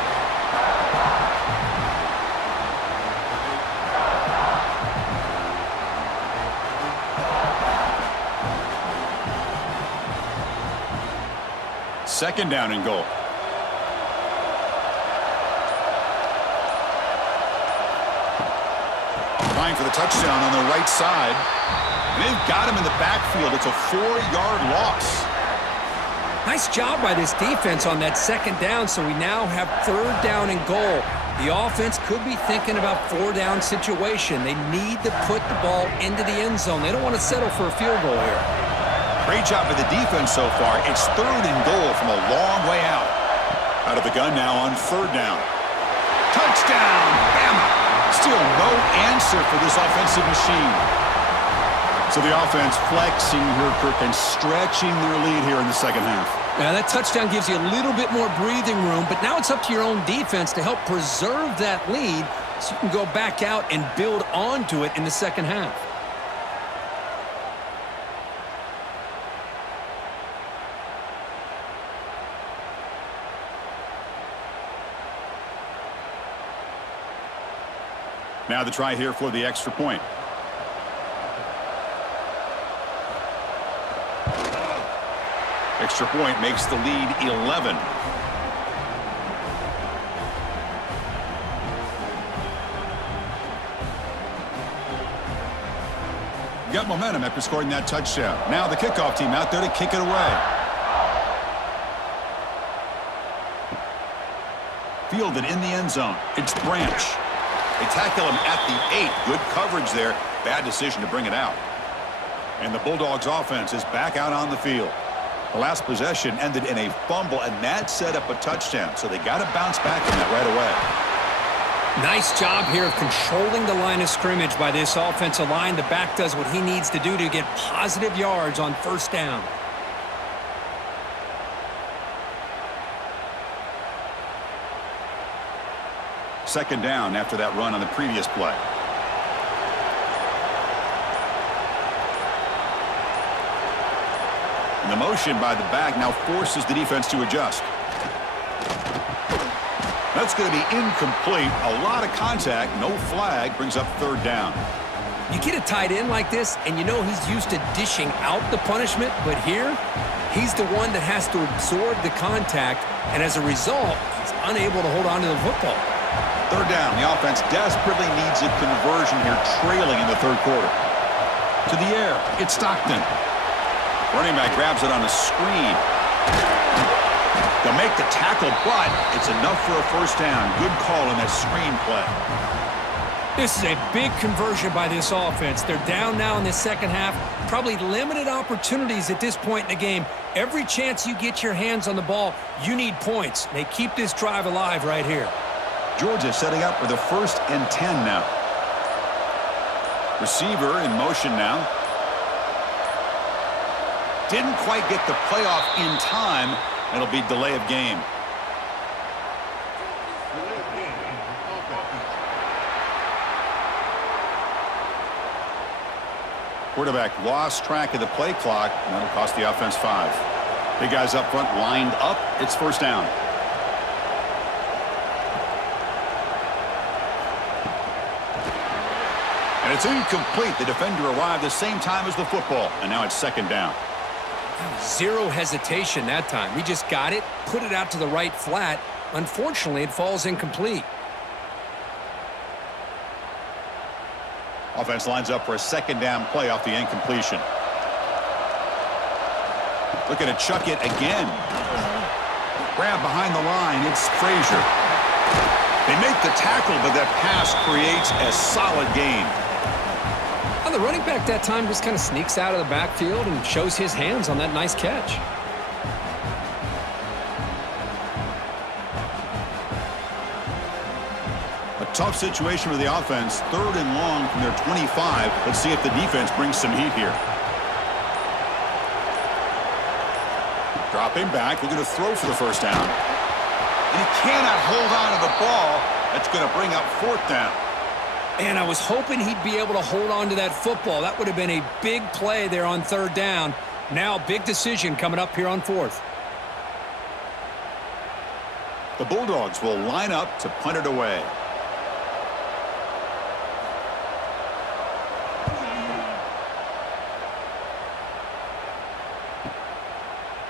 Second down and goal. Trying for the touchdown on the right side. And they've got him in the backfield. It's a 4-yard loss. Nice job by this defense on that second down, so we now have 3rd down and goal. The offense could be thinking about 4-down situation. They need to put the ball into the end zone. They don't want to settle for a field goal here. Great job by the defense so far. It's 3rd and goal from a long way out. Out of the gun now on 3rd down. Touchdown, Bama. Still no answer for this offensive machine. So the offense flexing here, Kirk, and stretching their lead here in the second half. Now that touchdown gives you a little bit more breathing room, but now it's up to your own defense to help preserve that lead so you can go back out and build onto it in the second half. Now the try here for the extra point. Extra point makes the lead 11. Got momentum after scoring that touchdown. Now the kickoff team out there to kick it away. Fielded in the end zone. It's Branch. They tackle him at the 8. Good coverage there. Bad decision to bring it out. And the Bulldogs offense is back out on the field. The last possession ended in a fumble, and that set up a touchdown. So they got to bounce back from that right away. Nice job here of controlling the line of scrimmage by this offensive line. The back does what he needs to do to get positive yards on 1st down. Second down after that run on the previous play. And the motion by the back now forces the defense to adjust. That's going to be incomplete. A lot of contact. No flag. Brings up 3rd down. You get a tight end like this, and you know he's used to dishing out the punishment, but here, he's the one that has to absorb the contact, and as a result, he's unable to hold on to the football. 3rd down. The offense desperately needs a conversion here, trailing in the 3rd quarter. To the air. It's Stockton. Running back grabs it on a screen. They'll make the tackle, but it's enough for a 1st down. Good call in that screen play. This is a big conversion by this offense. They're down now in the second half. Probably limited opportunities at this point in the game. Every chance you get your hands on the ball, you need points. They keep this drive alive right here. Georgia setting up for the 1st and 10 now. Receiver in motion now. Didn't quite get the playoff in time. It'll be delay of game. Quarterback lost track of the play clock, and that'll cost the offense 5. Big guys up front lined up. It's first down. And it's incomplete. The defender arrived the same time as the football, and now it's second down. Zero hesitation that time. He just got it, put it out to the right flat. Unfortunately, it falls incomplete. Offense lines up for a second down play off the incompletion. Looking to chuck it again. Grab behind the line. It's Frazier. They make the tackle, but that pass creates a solid gain. Well, the running back that time just kind of sneaks out of the backfield and shows his hands on that nice catch. A tough situation for the offense. 3rd and long from their 25. Let's see if the defense brings some heat here. Dropping back, looking to throw for the first down. And he cannot hold on to the ball. That's going to bring up 4th down. And I was hoping he'd be able to hold on to that football. That would have been a big play there on 3rd down. Now, big decision coming up here on 4th. The Bulldogs will line up to punt it away.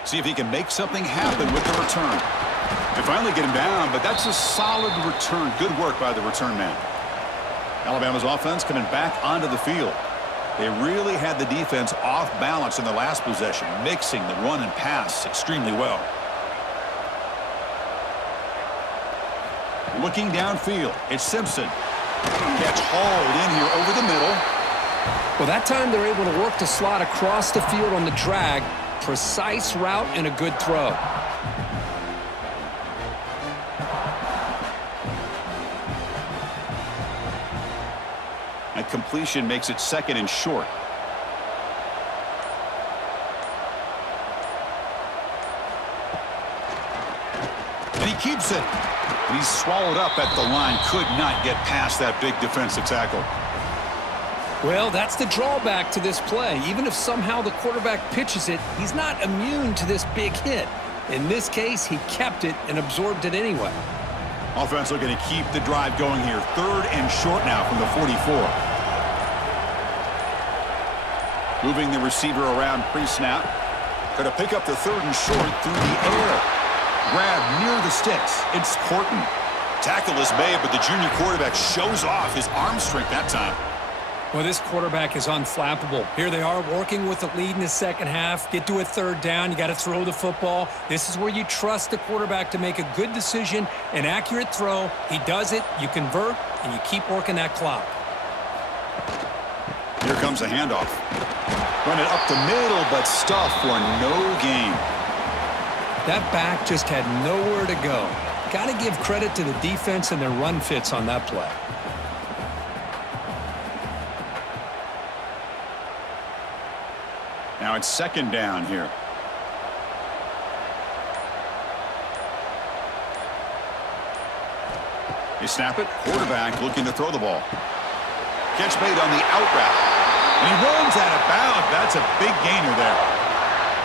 See if he can make something happen with the return. They finally get him down, but that's a solid return. Good work by the return man. Alabama's offense coming back onto the field. They really had the defense off balance in the last possession, mixing the run and pass extremely well. Looking downfield, it's Simpson. Catch hauled in here over the middle. Well, that time they're able to work the slot across the field on the drag. Precise route and a good throw. And completion makes it 2nd and short. And he keeps it. And he's swallowed up at the line. Could not get past that big defensive tackle. Well, that's the drawback to this play. Even if somehow the quarterback pitches it, he's not immune to this big hit. In this case, he kept it and absorbed it anyway. Offense looking to keep the drive going here. 3rd and short now from the 44. Moving the receiver around pre-snap. Going to pick up the 3rd and short through the air. Grab near the sticks. It's Horton. Tackle is made, but the junior quarterback shows off his arm strength that time. Well, this quarterback is unflappable. Here they are working with the lead in the second half. Get to a 3rd down. You got to throw the football. This is where you trust the quarterback to make a good decision, an accurate throw. He does it, you convert, and you keep working that clock. Here comes a handoff. Run it up the middle, but stuffed for no gain. That back just had nowhere to go. Got to give credit to the defense and their run fits on that play. Now it's 2nd down here. They snap it. Quarterback looking to throw the ball. Catch made on the out route. And he runs out of bounds. That's a big gainer there.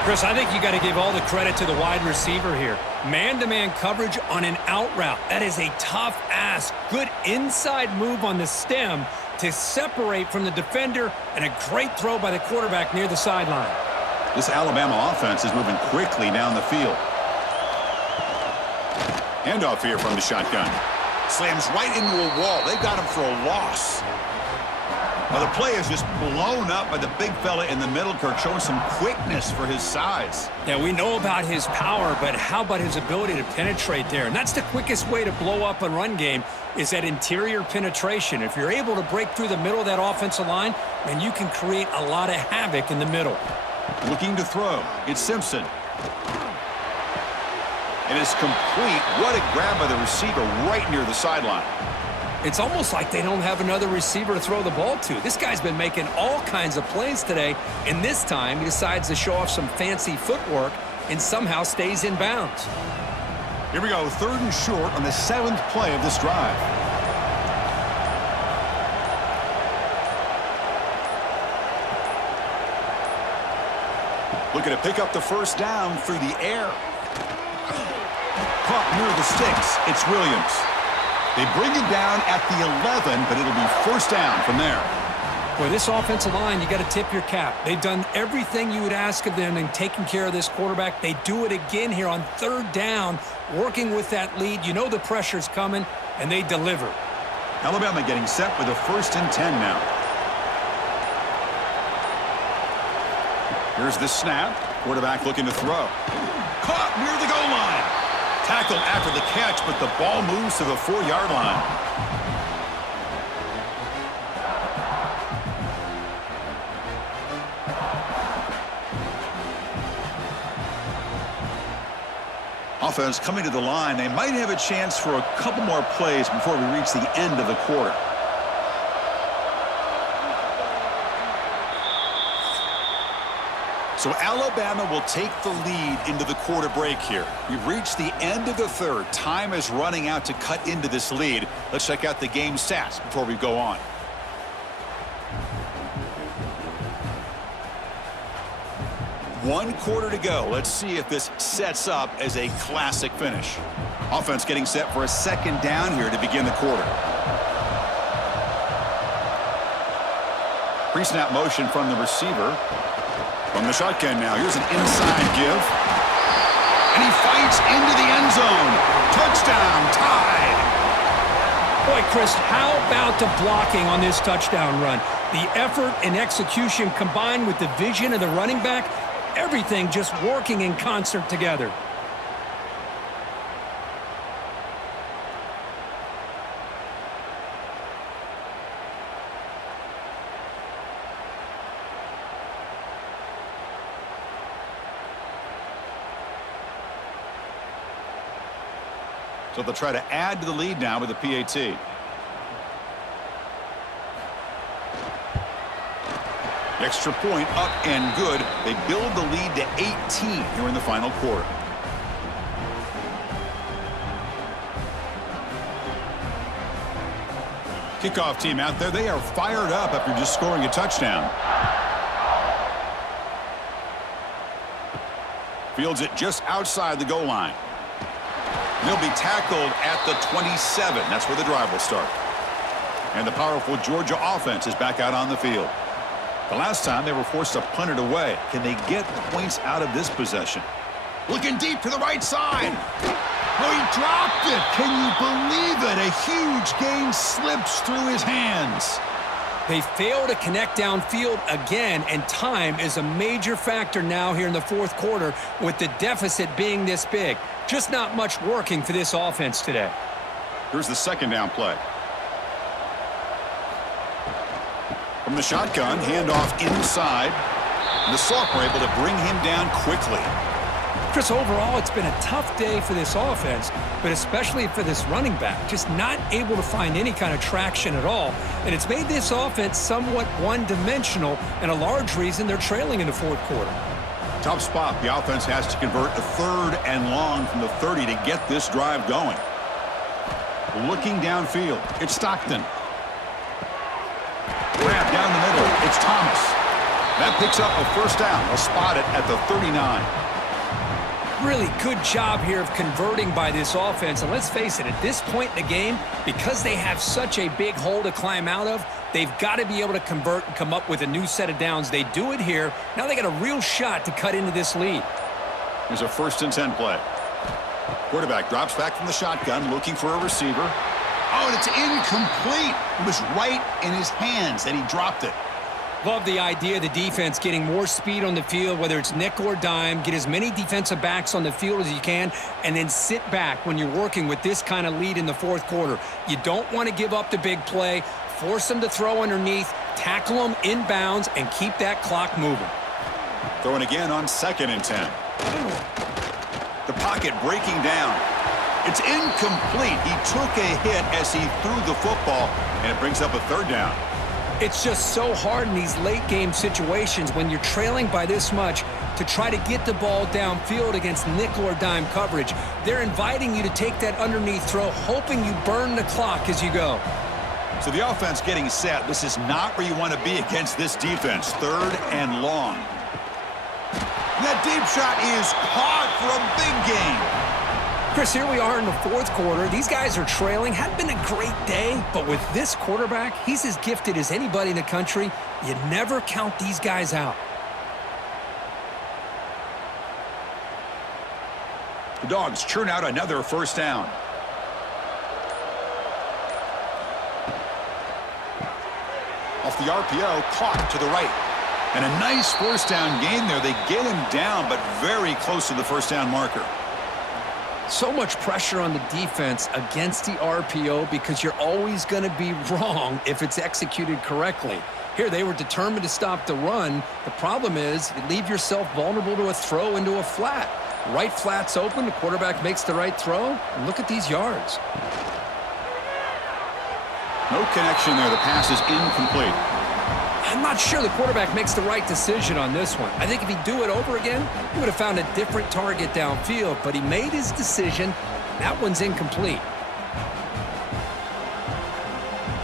Chris, I think you got to give all the credit to the wide receiver here. Man-to-man coverage on an out route. That is a tough ask. Good inside move on the stem to separate from the defender, and a great throw by the quarterback near the sideline. This Alabama offense is moving quickly down the field. Handoff here from the shotgun. Slams right into a wall. They've got him for a loss. Well, the play is just blown up by the big fella in the middle, Kirk, showing some quickness for his size. Yeah, we know about his power, but how about his ability to penetrate there? And that's the quickest way to blow up a run game, is that interior penetration. If you're able to break through the middle of that offensive line, then you can create a lot of havoc in the middle. Looking to throw. It's Simpson. It is complete. What a grab by the receiver right near the sideline. It's almost like they don't have another receiver to throw the ball to. This guy's been making all kinds of plays today, and this time he decides to show off some fancy footwork and somehow stays in bounds. Here we go, 3rd and short on the 7th play of this drive. Looking to pick up the first down through the air. Caught near the sticks. It's Williams. They bring it down at the 11, but it'll be first down from there. Boy, this offensive line, you got to tip your cap. They've done everything you would ask of them in taking care of this quarterback. They do it again here on third down, working with that lead. You know the pressure's coming, and they deliver. Alabama getting set with a 1st and 10 now. Here's the snap. Quarterback looking to throw. Caught near the goal line. Tackled after the catch, but the ball moves to the 4-yard line. Offense coming to the line. They might have a chance for a couple more plays before we reach the end of the quarter. So Alabama will take the lead into the quarter break here. We've reached the end of the third. Time is running out to cut into this lead. Let's check out the game stats before we go on. One quarter to go. Let's see if this sets up as a classic finish. Offense getting set for a 2nd down here to begin the quarter. Pre-snap motion from the receiver. From the shotgun now. Here's an inside give. And he fights into the end zone. Touchdown, tied. Boy, Chris, how about the blocking on this touchdown run? The effort and execution combined with the vision of the running back, everything just working in concert together. So they'll try to add to the lead now with a PAT. Extra point up and good. They build the lead to 18 here in the final quarter. Kickoff team out there. They are fired up after just scoring a touchdown. Fields it just outside the goal line. He'll be tackled at the 27. That's where the drive will start. And the powerful Georgia offense is back out on the field. The last time they were forced to punt it away. Can they get points out of this possession? Looking deep to the right side. Oh, he dropped it. Can you believe it? A huge gain slips through his hands. They fail to connect downfield again, and time is a major factor now here in the 4th quarter with the deficit being this big. Just not much working for this offense today. Here's the 2nd down play. From the shotgun, handoff inside. And the sophomore able to bring him down quickly. Chris, overall, it's been a tough day for this offense, but especially for this running back. Just not able to find any kind of traction at all. And it's made this offense somewhat one-dimensional, and a large reason they're trailing in the 4th quarter. Tough spot. The offense has to convert a 3rd and long from the 30 to get this drive going. Looking downfield, it's Stockton. Grab down the middle, it's Thomas. That picks up a first down. They'll spot it at the 39. Really good job here of converting by this offense. And let's face it, at this point in the game, because they have such a big hole to climb out of, they've got to be able to convert and come up with a new set of downs. They do it here. Now they got a real shot to cut into this lead. Here's a 1st and 10 play. Quarterback drops back from the shotgun, looking for a receiver. Oh, and it's incomplete. It was right in his hands, and he dropped it. Love the idea of the defense getting more speed on the field, whether it's nickel or dime, get as many defensive backs on the field as you can, and then sit back when you're working with this kind of lead in the 4th quarter. You don't want to give up the big play, force them to throw underneath, tackle them inbounds, and keep that clock moving. Throwing again on 2nd and 10. The pocket breaking down. It's incomplete. He took a hit as he threw the football, and it brings up a 3rd down. It's just so hard in these late-game situations when you're trailing by this much to try to get the ball downfield against nickel or dime coverage. They're inviting you to take that underneath throw, hoping you burn the clock as you go. So the offense getting set. This is not where you want to be against this defense. 3rd and long. That deep shot is caught for a big gain. Chris, here we are in the fourth quarter. These guys are trailing. Hadn't been a great day, but with this quarterback, he's as gifted as anybody in the country. You never count these guys out. The Dogs churn out another first down. Off the RPO, caught to the right. And a nice first down gain there. They get him down, but very close to the first down marker. So much pressure on the defense against the RPO because you're always going to be wrong if it's executed correctly. Here, they were determined to stop the run. The problem is you leave yourself vulnerable to a throw into a flat. Right flat's open, the quarterback makes the right throw, and look at these yards. No connection there. The pass is incomplete. I'm not sure the quarterback makes the right decision on this one. I think if he'd do it over again, he would have found a different target downfield, but he made his decision. That one's incomplete.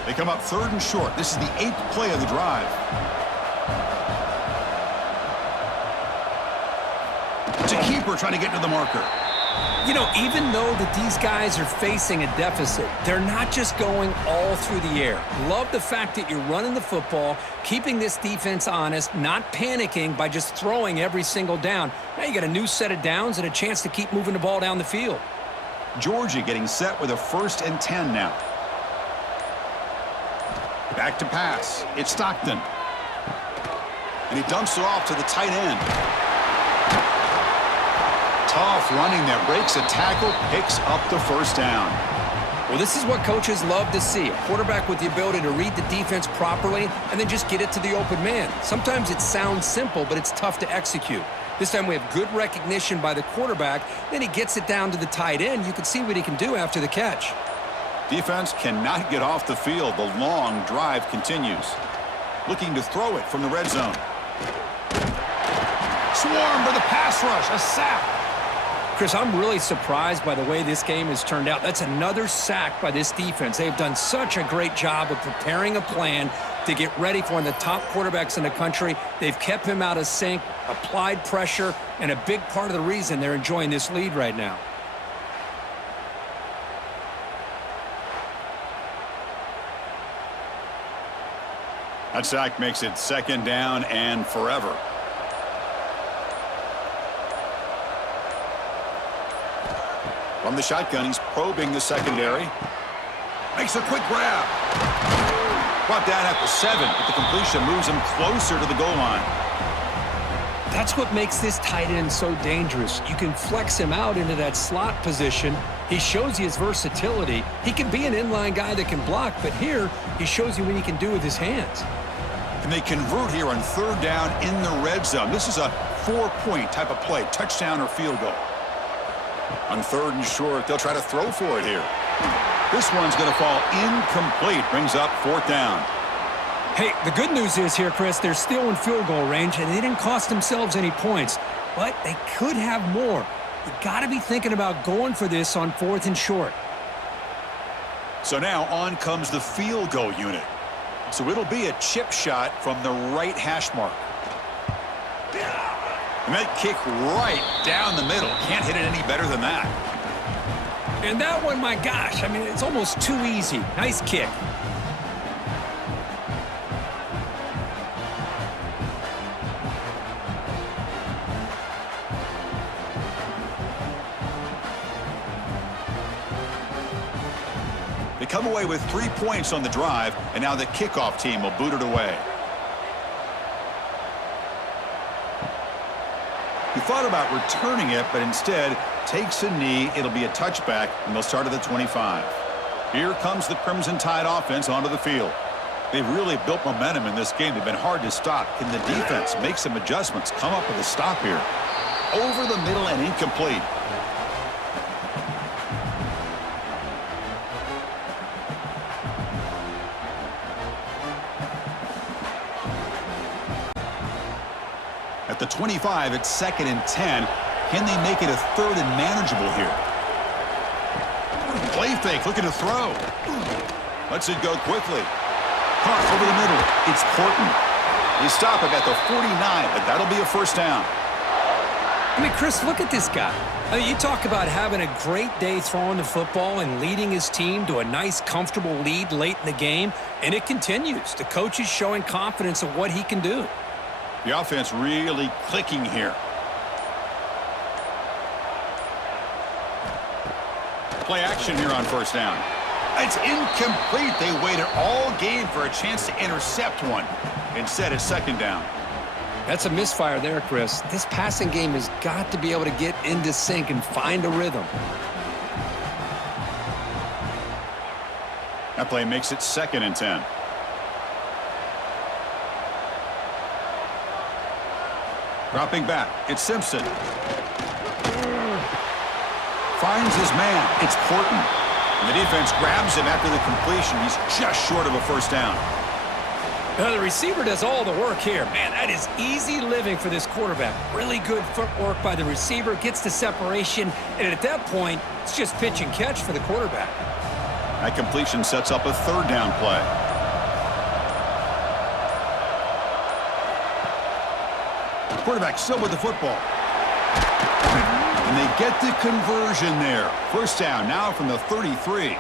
They come up 3rd and short. This is the 8th play of the drive. It's a keeper trying to get to the marker. You know, even though that these guys are facing a deficit, they're not just going all through the air. Love the fact that you're running the football, keeping this defense honest, not panicking by just throwing every single down. Now you got a new set of downs and a chance to keep moving the ball down the field. Georgia getting set with a 1st and 10 now. Back to pass. It's Stockton. And he dumps it off to the tight end. Tough running there. Breaks a tackle, picks up the first down. Well, this is what coaches love to see. A quarterback with the ability to read the defense properly and then just get it to the open man. Sometimes it sounds simple, but it's tough to execute. This time we have good recognition by the quarterback. Then he gets it down to the tight end. You can see what he can do after the catch. Defense cannot get off the field. The long drive continues. Looking to throw it from the red zone. Swarmed by the pass rush. A sack. Chris, I'm really surprised by the way this game has turned out. That's another sack by this defense. They've done such a great job of preparing a plan to get ready for one of the top quarterbacks in the country. They've kept him out of sync, applied pressure, and a big part of the reason they're enjoying this lead right now. That sack makes it 2nd down and forever. From the shotgun, he's probing the secondary. Makes a quick grab. Brought down at the 7, but the completion moves him closer to the goal line. That's what makes this tight end so dangerous. You can flex him out into that slot position. He shows you his versatility. He can be an inline guy that can block, but here he shows you what he can do with his hands. And they convert here on 3rd down in the red zone. This is a 4-point type of play, touchdown or field goal. On 3rd and short, they'll try to throw for it here. This one's going to fall incomplete. Brings up 4th down. Hey, the good news is here, Chris, they're still in field goal range, and they didn't cost themselves any points. But they could have more. You got to be thinking about going for this on 4th and short. So now on comes the field goal unit. So it'll be a chip shot from the right hash mark. And that kick right down the middle. Can't hit it any better than that. And that one, my gosh, I mean, it's almost too easy. Nice kick. They come away with 3 points on the drive, and now the kickoff team will boot it away. He thought about returning it, but instead takes a knee. It'll be a touchback, and they'll start at the 25. Here comes the Crimson Tide offense onto the field. They've really built momentum in this game. They've been hard to stop. Can the defense make some adjustments, come up with a stop here? Over the middle and incomplete. At the 25, it's 2nd and 10. Can they make it a 3rd and manageable here? Play fake, looking to throw. Lets it go quickly. Caught over the middle. It's Porton. They stop him at the 49, but that'll be a 1st down. I mean, Chris, look at this guy. I mean, you talk about having a great day throwing the football and leading his team to a nice, comfortable lead late in the game, and it continues. The coach is showing confidence of what he can do. The offense really clicking here. Play action here on first down. It's incomplete. They waited all game for a chance to intercept one. Instead, it's second down. That's a misfire there, Chris. This passing game has got to be able to get into sync and find a rhythm. That play makes it 2nd and 10. Dropping back, it's Simpson. Finds his man, it's Horton. And the defense grabs him after the completion. He's just short of a first down. The receiver does all the work here. Man, that is easy living for this quarterback. Really good footwork by the receiver, gets the separation, and at that point, it's just pitch and catch for the quarterback. That completion sets up a 3rd down play. Quarterback still with the football. And they get the conversion there. First down now from the 33.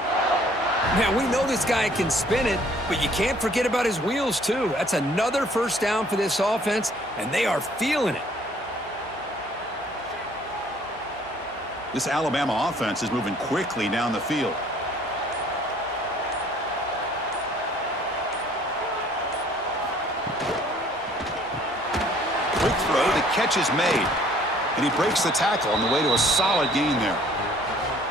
Man, we know this guy can spin it, but you can't forget about his wheels, too. That's another first down for this offense, and they are feeling it. This Alabama offense is moving quickly down the field. Quick throw, the catch is made. And he breaks the tackle on the way to a solid gain there.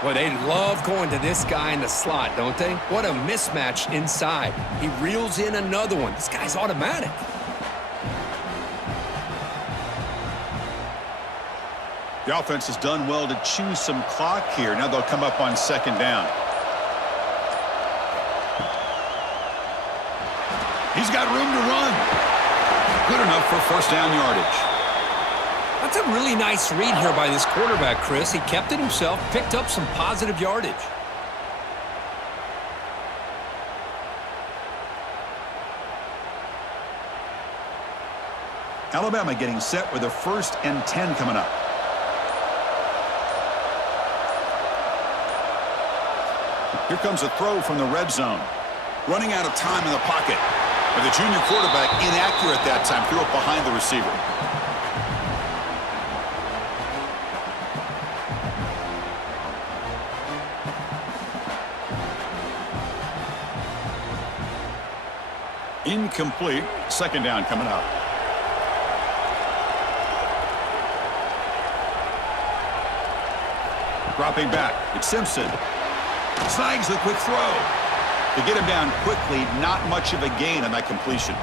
Well, they love going to this guy in the slot, don't they? What a mismatch inside. He reels in another one. This guy's automatic. The offense has done well to chew some clock here. Now they'll come up on 2nd down. He's got room to run. Good enough for first down yardage. That's a really nice read here by this quarterback, Chris. He kept it himself, picked up some positive yardage. Alabama getting set with a 1st and 10 coming up. Here comes a throw from the red zone. Running out of time in the pocket. And the junior quarterback inaccurate that time. Threw it behind the receiver. Incomplete. 2nd down coming up. Dropping back. It's Simpson. Snags the quick throw. To get him down quickly, not much of a gain on that completion.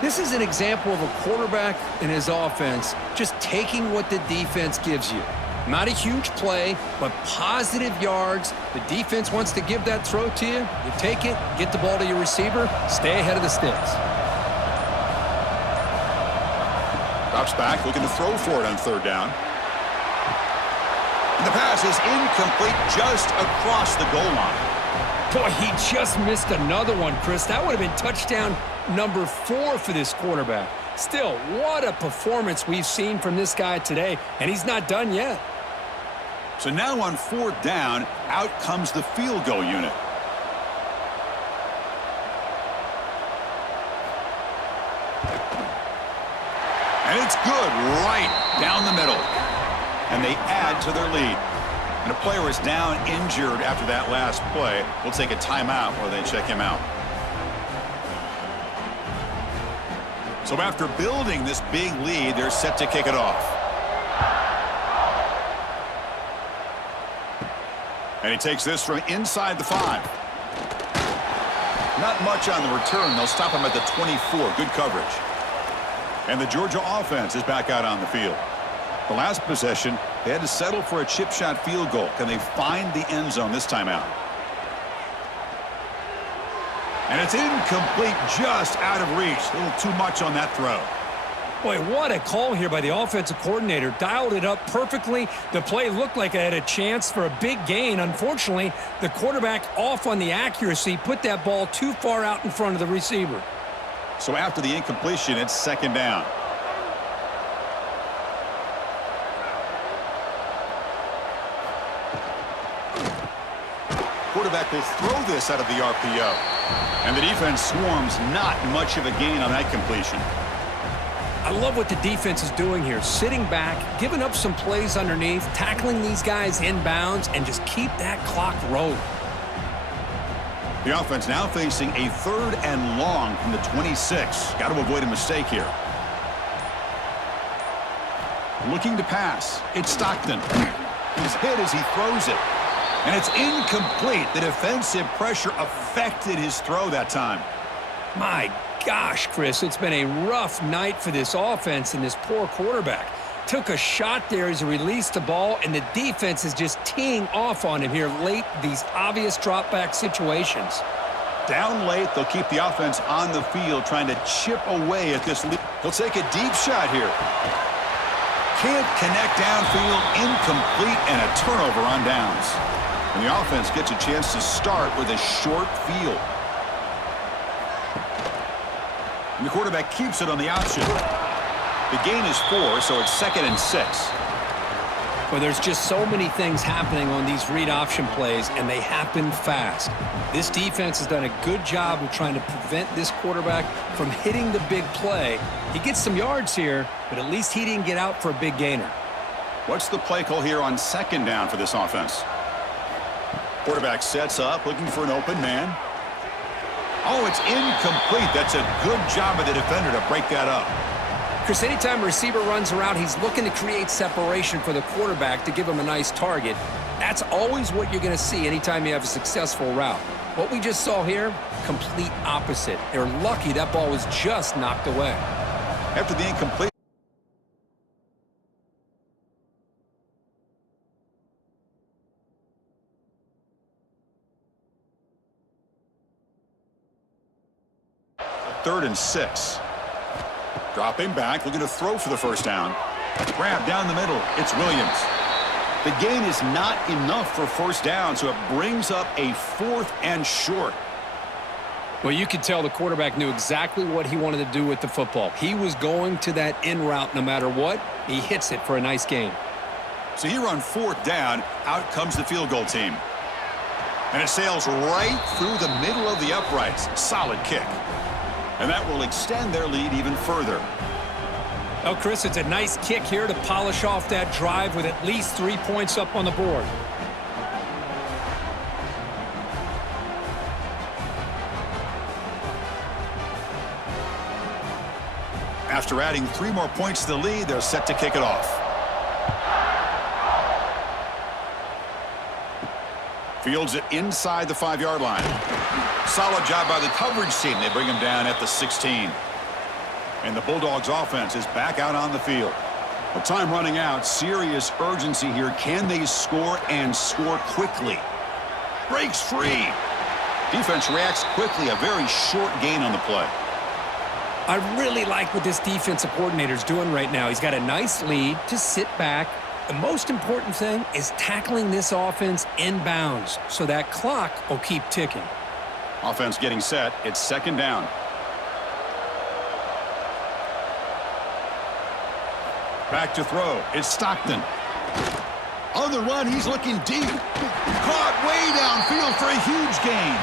This is an example of a quarterback and his offense just taking what the defense gives you. Not a huge play, but positive yards. The defense wants to give that throw to you. You take it, get the ball to your receiver, stay ahead of the sticks. Drops back, looking to throw for it on 3rd down. And the pass is incomplete just across the goal line. Boy, he just missed another one, Chris. That would have been touchdown number 4 for this quarterback. Still, what a performance we've seen from this guy today, and he's not done yet. So now on 4th down, out comes the field goal unit. And it's good right down the middle. And they add to their lead. And a player is down injured after that last play. We'll take a timeout while they check him out. So after building this big lead, they're set to kick it off. And he takes this from inside the 5. Not much on the return. They'll stop him at the 24. Good coverage. And the Georgia offense is back out on the field. The last possession, they had to settle for a chip shot field goal. Can they find the end zone this time out? And it's incomplete, just out of reach. A little too much on that throw. Boy, what a call here by the offensive coordinator. Dialed it up perfectly. The play looked like it had a chance for a big gain. Unfortunately, the quarterback off on the accuracy, put that ball too far out in front of the receiver. So after the incompletion, it's 2nd down. quarterback will throw this out of the RPO. And the defense swarms, not much of a gain on that completion. I love what the defense is doing here. Sitting back, giving up some plays underneath, tackling these guys inbounds, and just keep that clock rolling. The offense now facing a 3rd and long from the 26. Got to avoid a mistake here. Looking to pass. It's Stockton. He's hit as he throws it. And it's incomplete. The defensive pressure affected his throw that time. My gosh, Chris, it's been a rough night for this offense and this poor quarterback. Took a shot there as he released the ball, and the defense is just teeing off on him here late, these obvious drop-back situations. Down late, they'll keep the offense on the field trying to chip away at this lead. He'll take a deep shot here. Can't connect downfield, incomplete, and a turnover on downs. And the offense gets a chance to start with a short field. And the quarterback keeps it on the option. The gain is 4, so it's 2nd and 6. Well, there's just so many things happening on these read option plays, and they happen fast. This defense has done a good job of trying to prevent this quarterback from hitting the big play. He gets some yards here, but at least he didn't get out for a big gainer. What's the play call here on 2nd down for this offense? Quarterback sets up, looking for an open man. Oh, it's incomplete. That's a good job of the defender to break that up. Chris, anytime a receiver runs around, he's looking to create separation for the quarterback to give him a nice target. That's always what you're going to see anytime you have a successful route. What we just saw here, complete opposite. They're lucky that ball was just knocked away. After the incomplete. Third and 6. Dropping back, looking to throw for the first down. Grab down the middle. It's Williams. The gain is not enough for first down, so it brings up a 4th and short. Well, you could tell the quarterback knew exactly what he wanted to do with the football. He was going to that in route no matter what. He hits it for a nice gain. So here on 4th down, out comes the field goal team. And it sails right through the middle of the uprights. Solid kick. And that will extend their lead even further. Oh, Chris, it's a nice kick here to polish off that drive with at least 3 points up on the board. After adding 3 more points to the lead, they're set to kick it off. Fields it inside the 5-yard line. Solid job by the coverage team. They bring him down at the 16. And the Bulldogs offense is back out on the field. Well, time running out. Serious urgency here. Can they score and score quickly? Breaks free. Defense reacts quickly. A very short gain on the play. I really like what this defensive coordinator is doing right now. He's got a nice lead to sit back. The most important thing is tackling this offense inbounds so that clock will keep ticking. Offense getting set. It's 2nd down. Back to throw. It's Stockton. On the run, he's looking deep. Caught way downfield for a huge gain.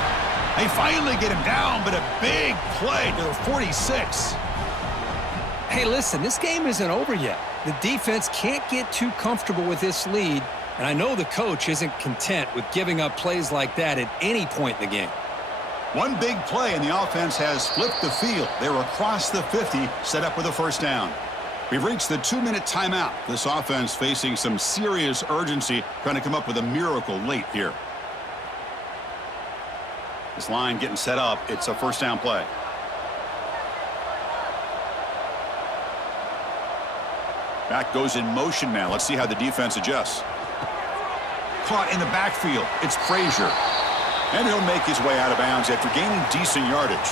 They finally get him down, but a big play to the 46. Hey, listen, this game isn't over yet. The defense can't get too comfortable with this lead, and I know the coach isn't content with giving up plays like that at any point in the game. One big play, and the offense has flipped the field. They're across the 50, set up with a first down. We've reached the 2-minute timeout. This offense facing some serious urgency, trying to come up with a miracle late here. This line getting set up. It's a first down play. Back goes in motion now. Let's see how the defense adjusts. Caught in the backfield. It's Frazier. And he'll make his way out of bounds after gaining decent yardage.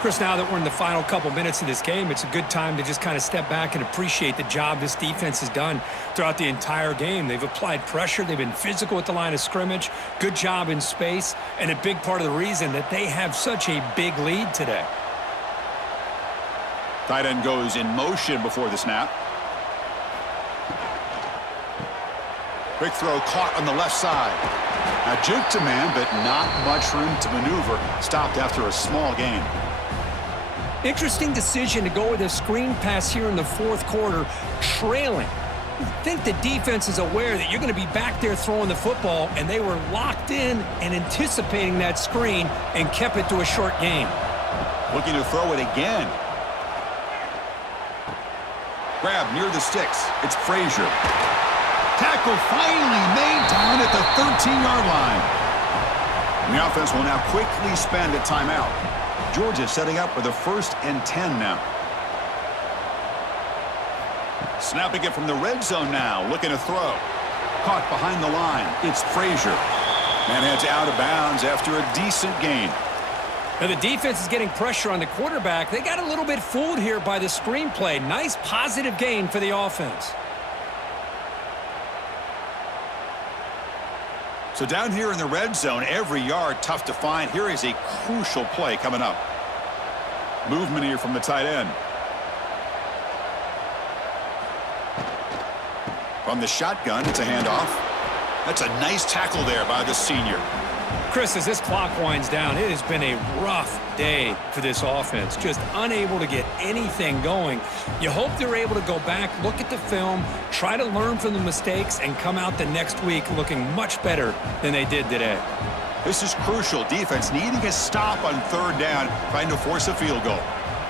Chris, now that we're in the final couple minutes of this game, it's a good time to just kind of step back and appreciate the job this defense has done throughout the entire game. They've applied pressure. They've been physical at the line of scrimmage. Good job in space. And a big part of the reason that they have such a big lead today. Tight end goes in motion before the snap. Quick throw caught on the left side. Now, juke to man, but not much room to maneuver. Stopped after a small gain. Interesting decision to go with a screen pass here in the fourth quarter, trailing. I think the defense is aware that you're going to be back there throwing the football, and they were locked in and anticipating that screen and kept it to a short gain. Looking to throw it again. Grab near the sticks. It's Frazier. Tackle finally made down at the 13-yard line. And the offense will now quickly spend a timeout. Georgia setting up with a 1st and 10 now. Snapping it from the red zone now, looking to throw. Caught behind the line. It's Frazier. Man heads out of bounds after a decent gain. Now the defense is getting pressure on the quarterback. They got a little bit fooled here by the screenplay. Nice positive gain for the offense. So down here in the red zone, every yard tough to find. Here is a crucial play coming up. Movement here from the tight end. From the shotgun, it's a handoff. That's a nice tackle there by the senior. Chris, as this clock winds down, it has been a rough day for this offense. Just unable to get anything going. You hope they're able to go back, look at the film, try to learn from the mistakes, and come out the next week looking much better than they did today. This is crucial. Defense needing a stop on 3rd down, trying to force a field goal.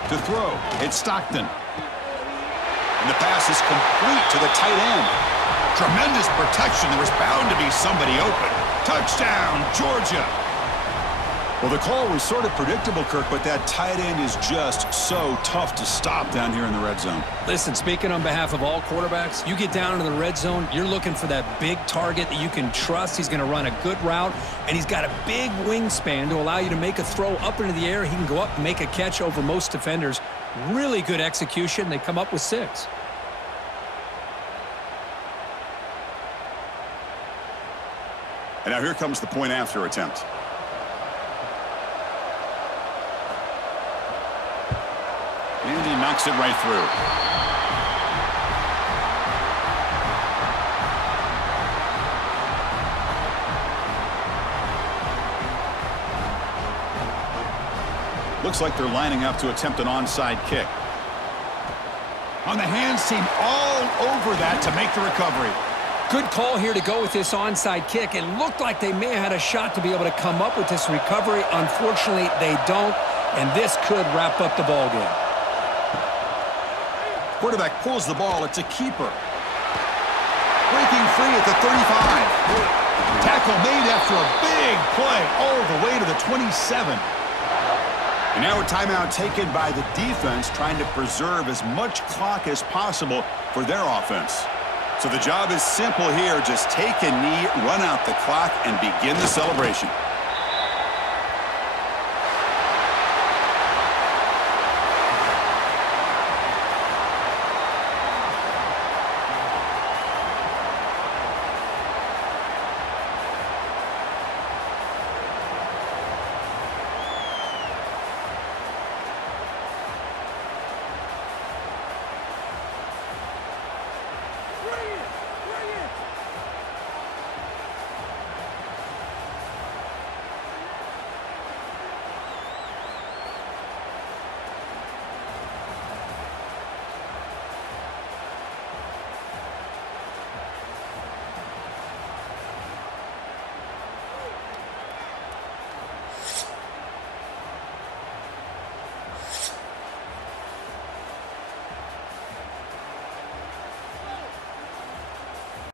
To throw, it's Stockton. And the pass is complete to the tight end. Tremendous protection. There was bound to be somebody open. Touchdown, Georgia. Well, the call was sort of predictable, Kirk, but that tight end is just so tough to stop down here in the red zone. Listen, speaking on behalf of all quarterbacks, you get down into the red zone, you're looking for that big target that you can trust. He's going to run a good route, and he's got a big wingspan to allow you to make a throw up into the air. He can go up and make a catch over most defenders. Really good execution. They come up with 6. And now here comes the point after attempt. And he knocks it right through. Looks like they're lining up to attempt an onside kick. On the hands team all over that to make the recovery. Good call here to go with this onside kick. It looked like they may have had a shot to be able to come up with this recovery. Unfortunately, they don't, and this could wrap up the ball game. Quarterback pulls the ball. It's a keeper. Breaking free at the 35. Tackle made after a big play all the way to the 27. And now a timeout taken by the defense, trying to preserve as much clock as possible for their offense. So the job is simple here. Just take a knee, run out the clock, and begin the celebration.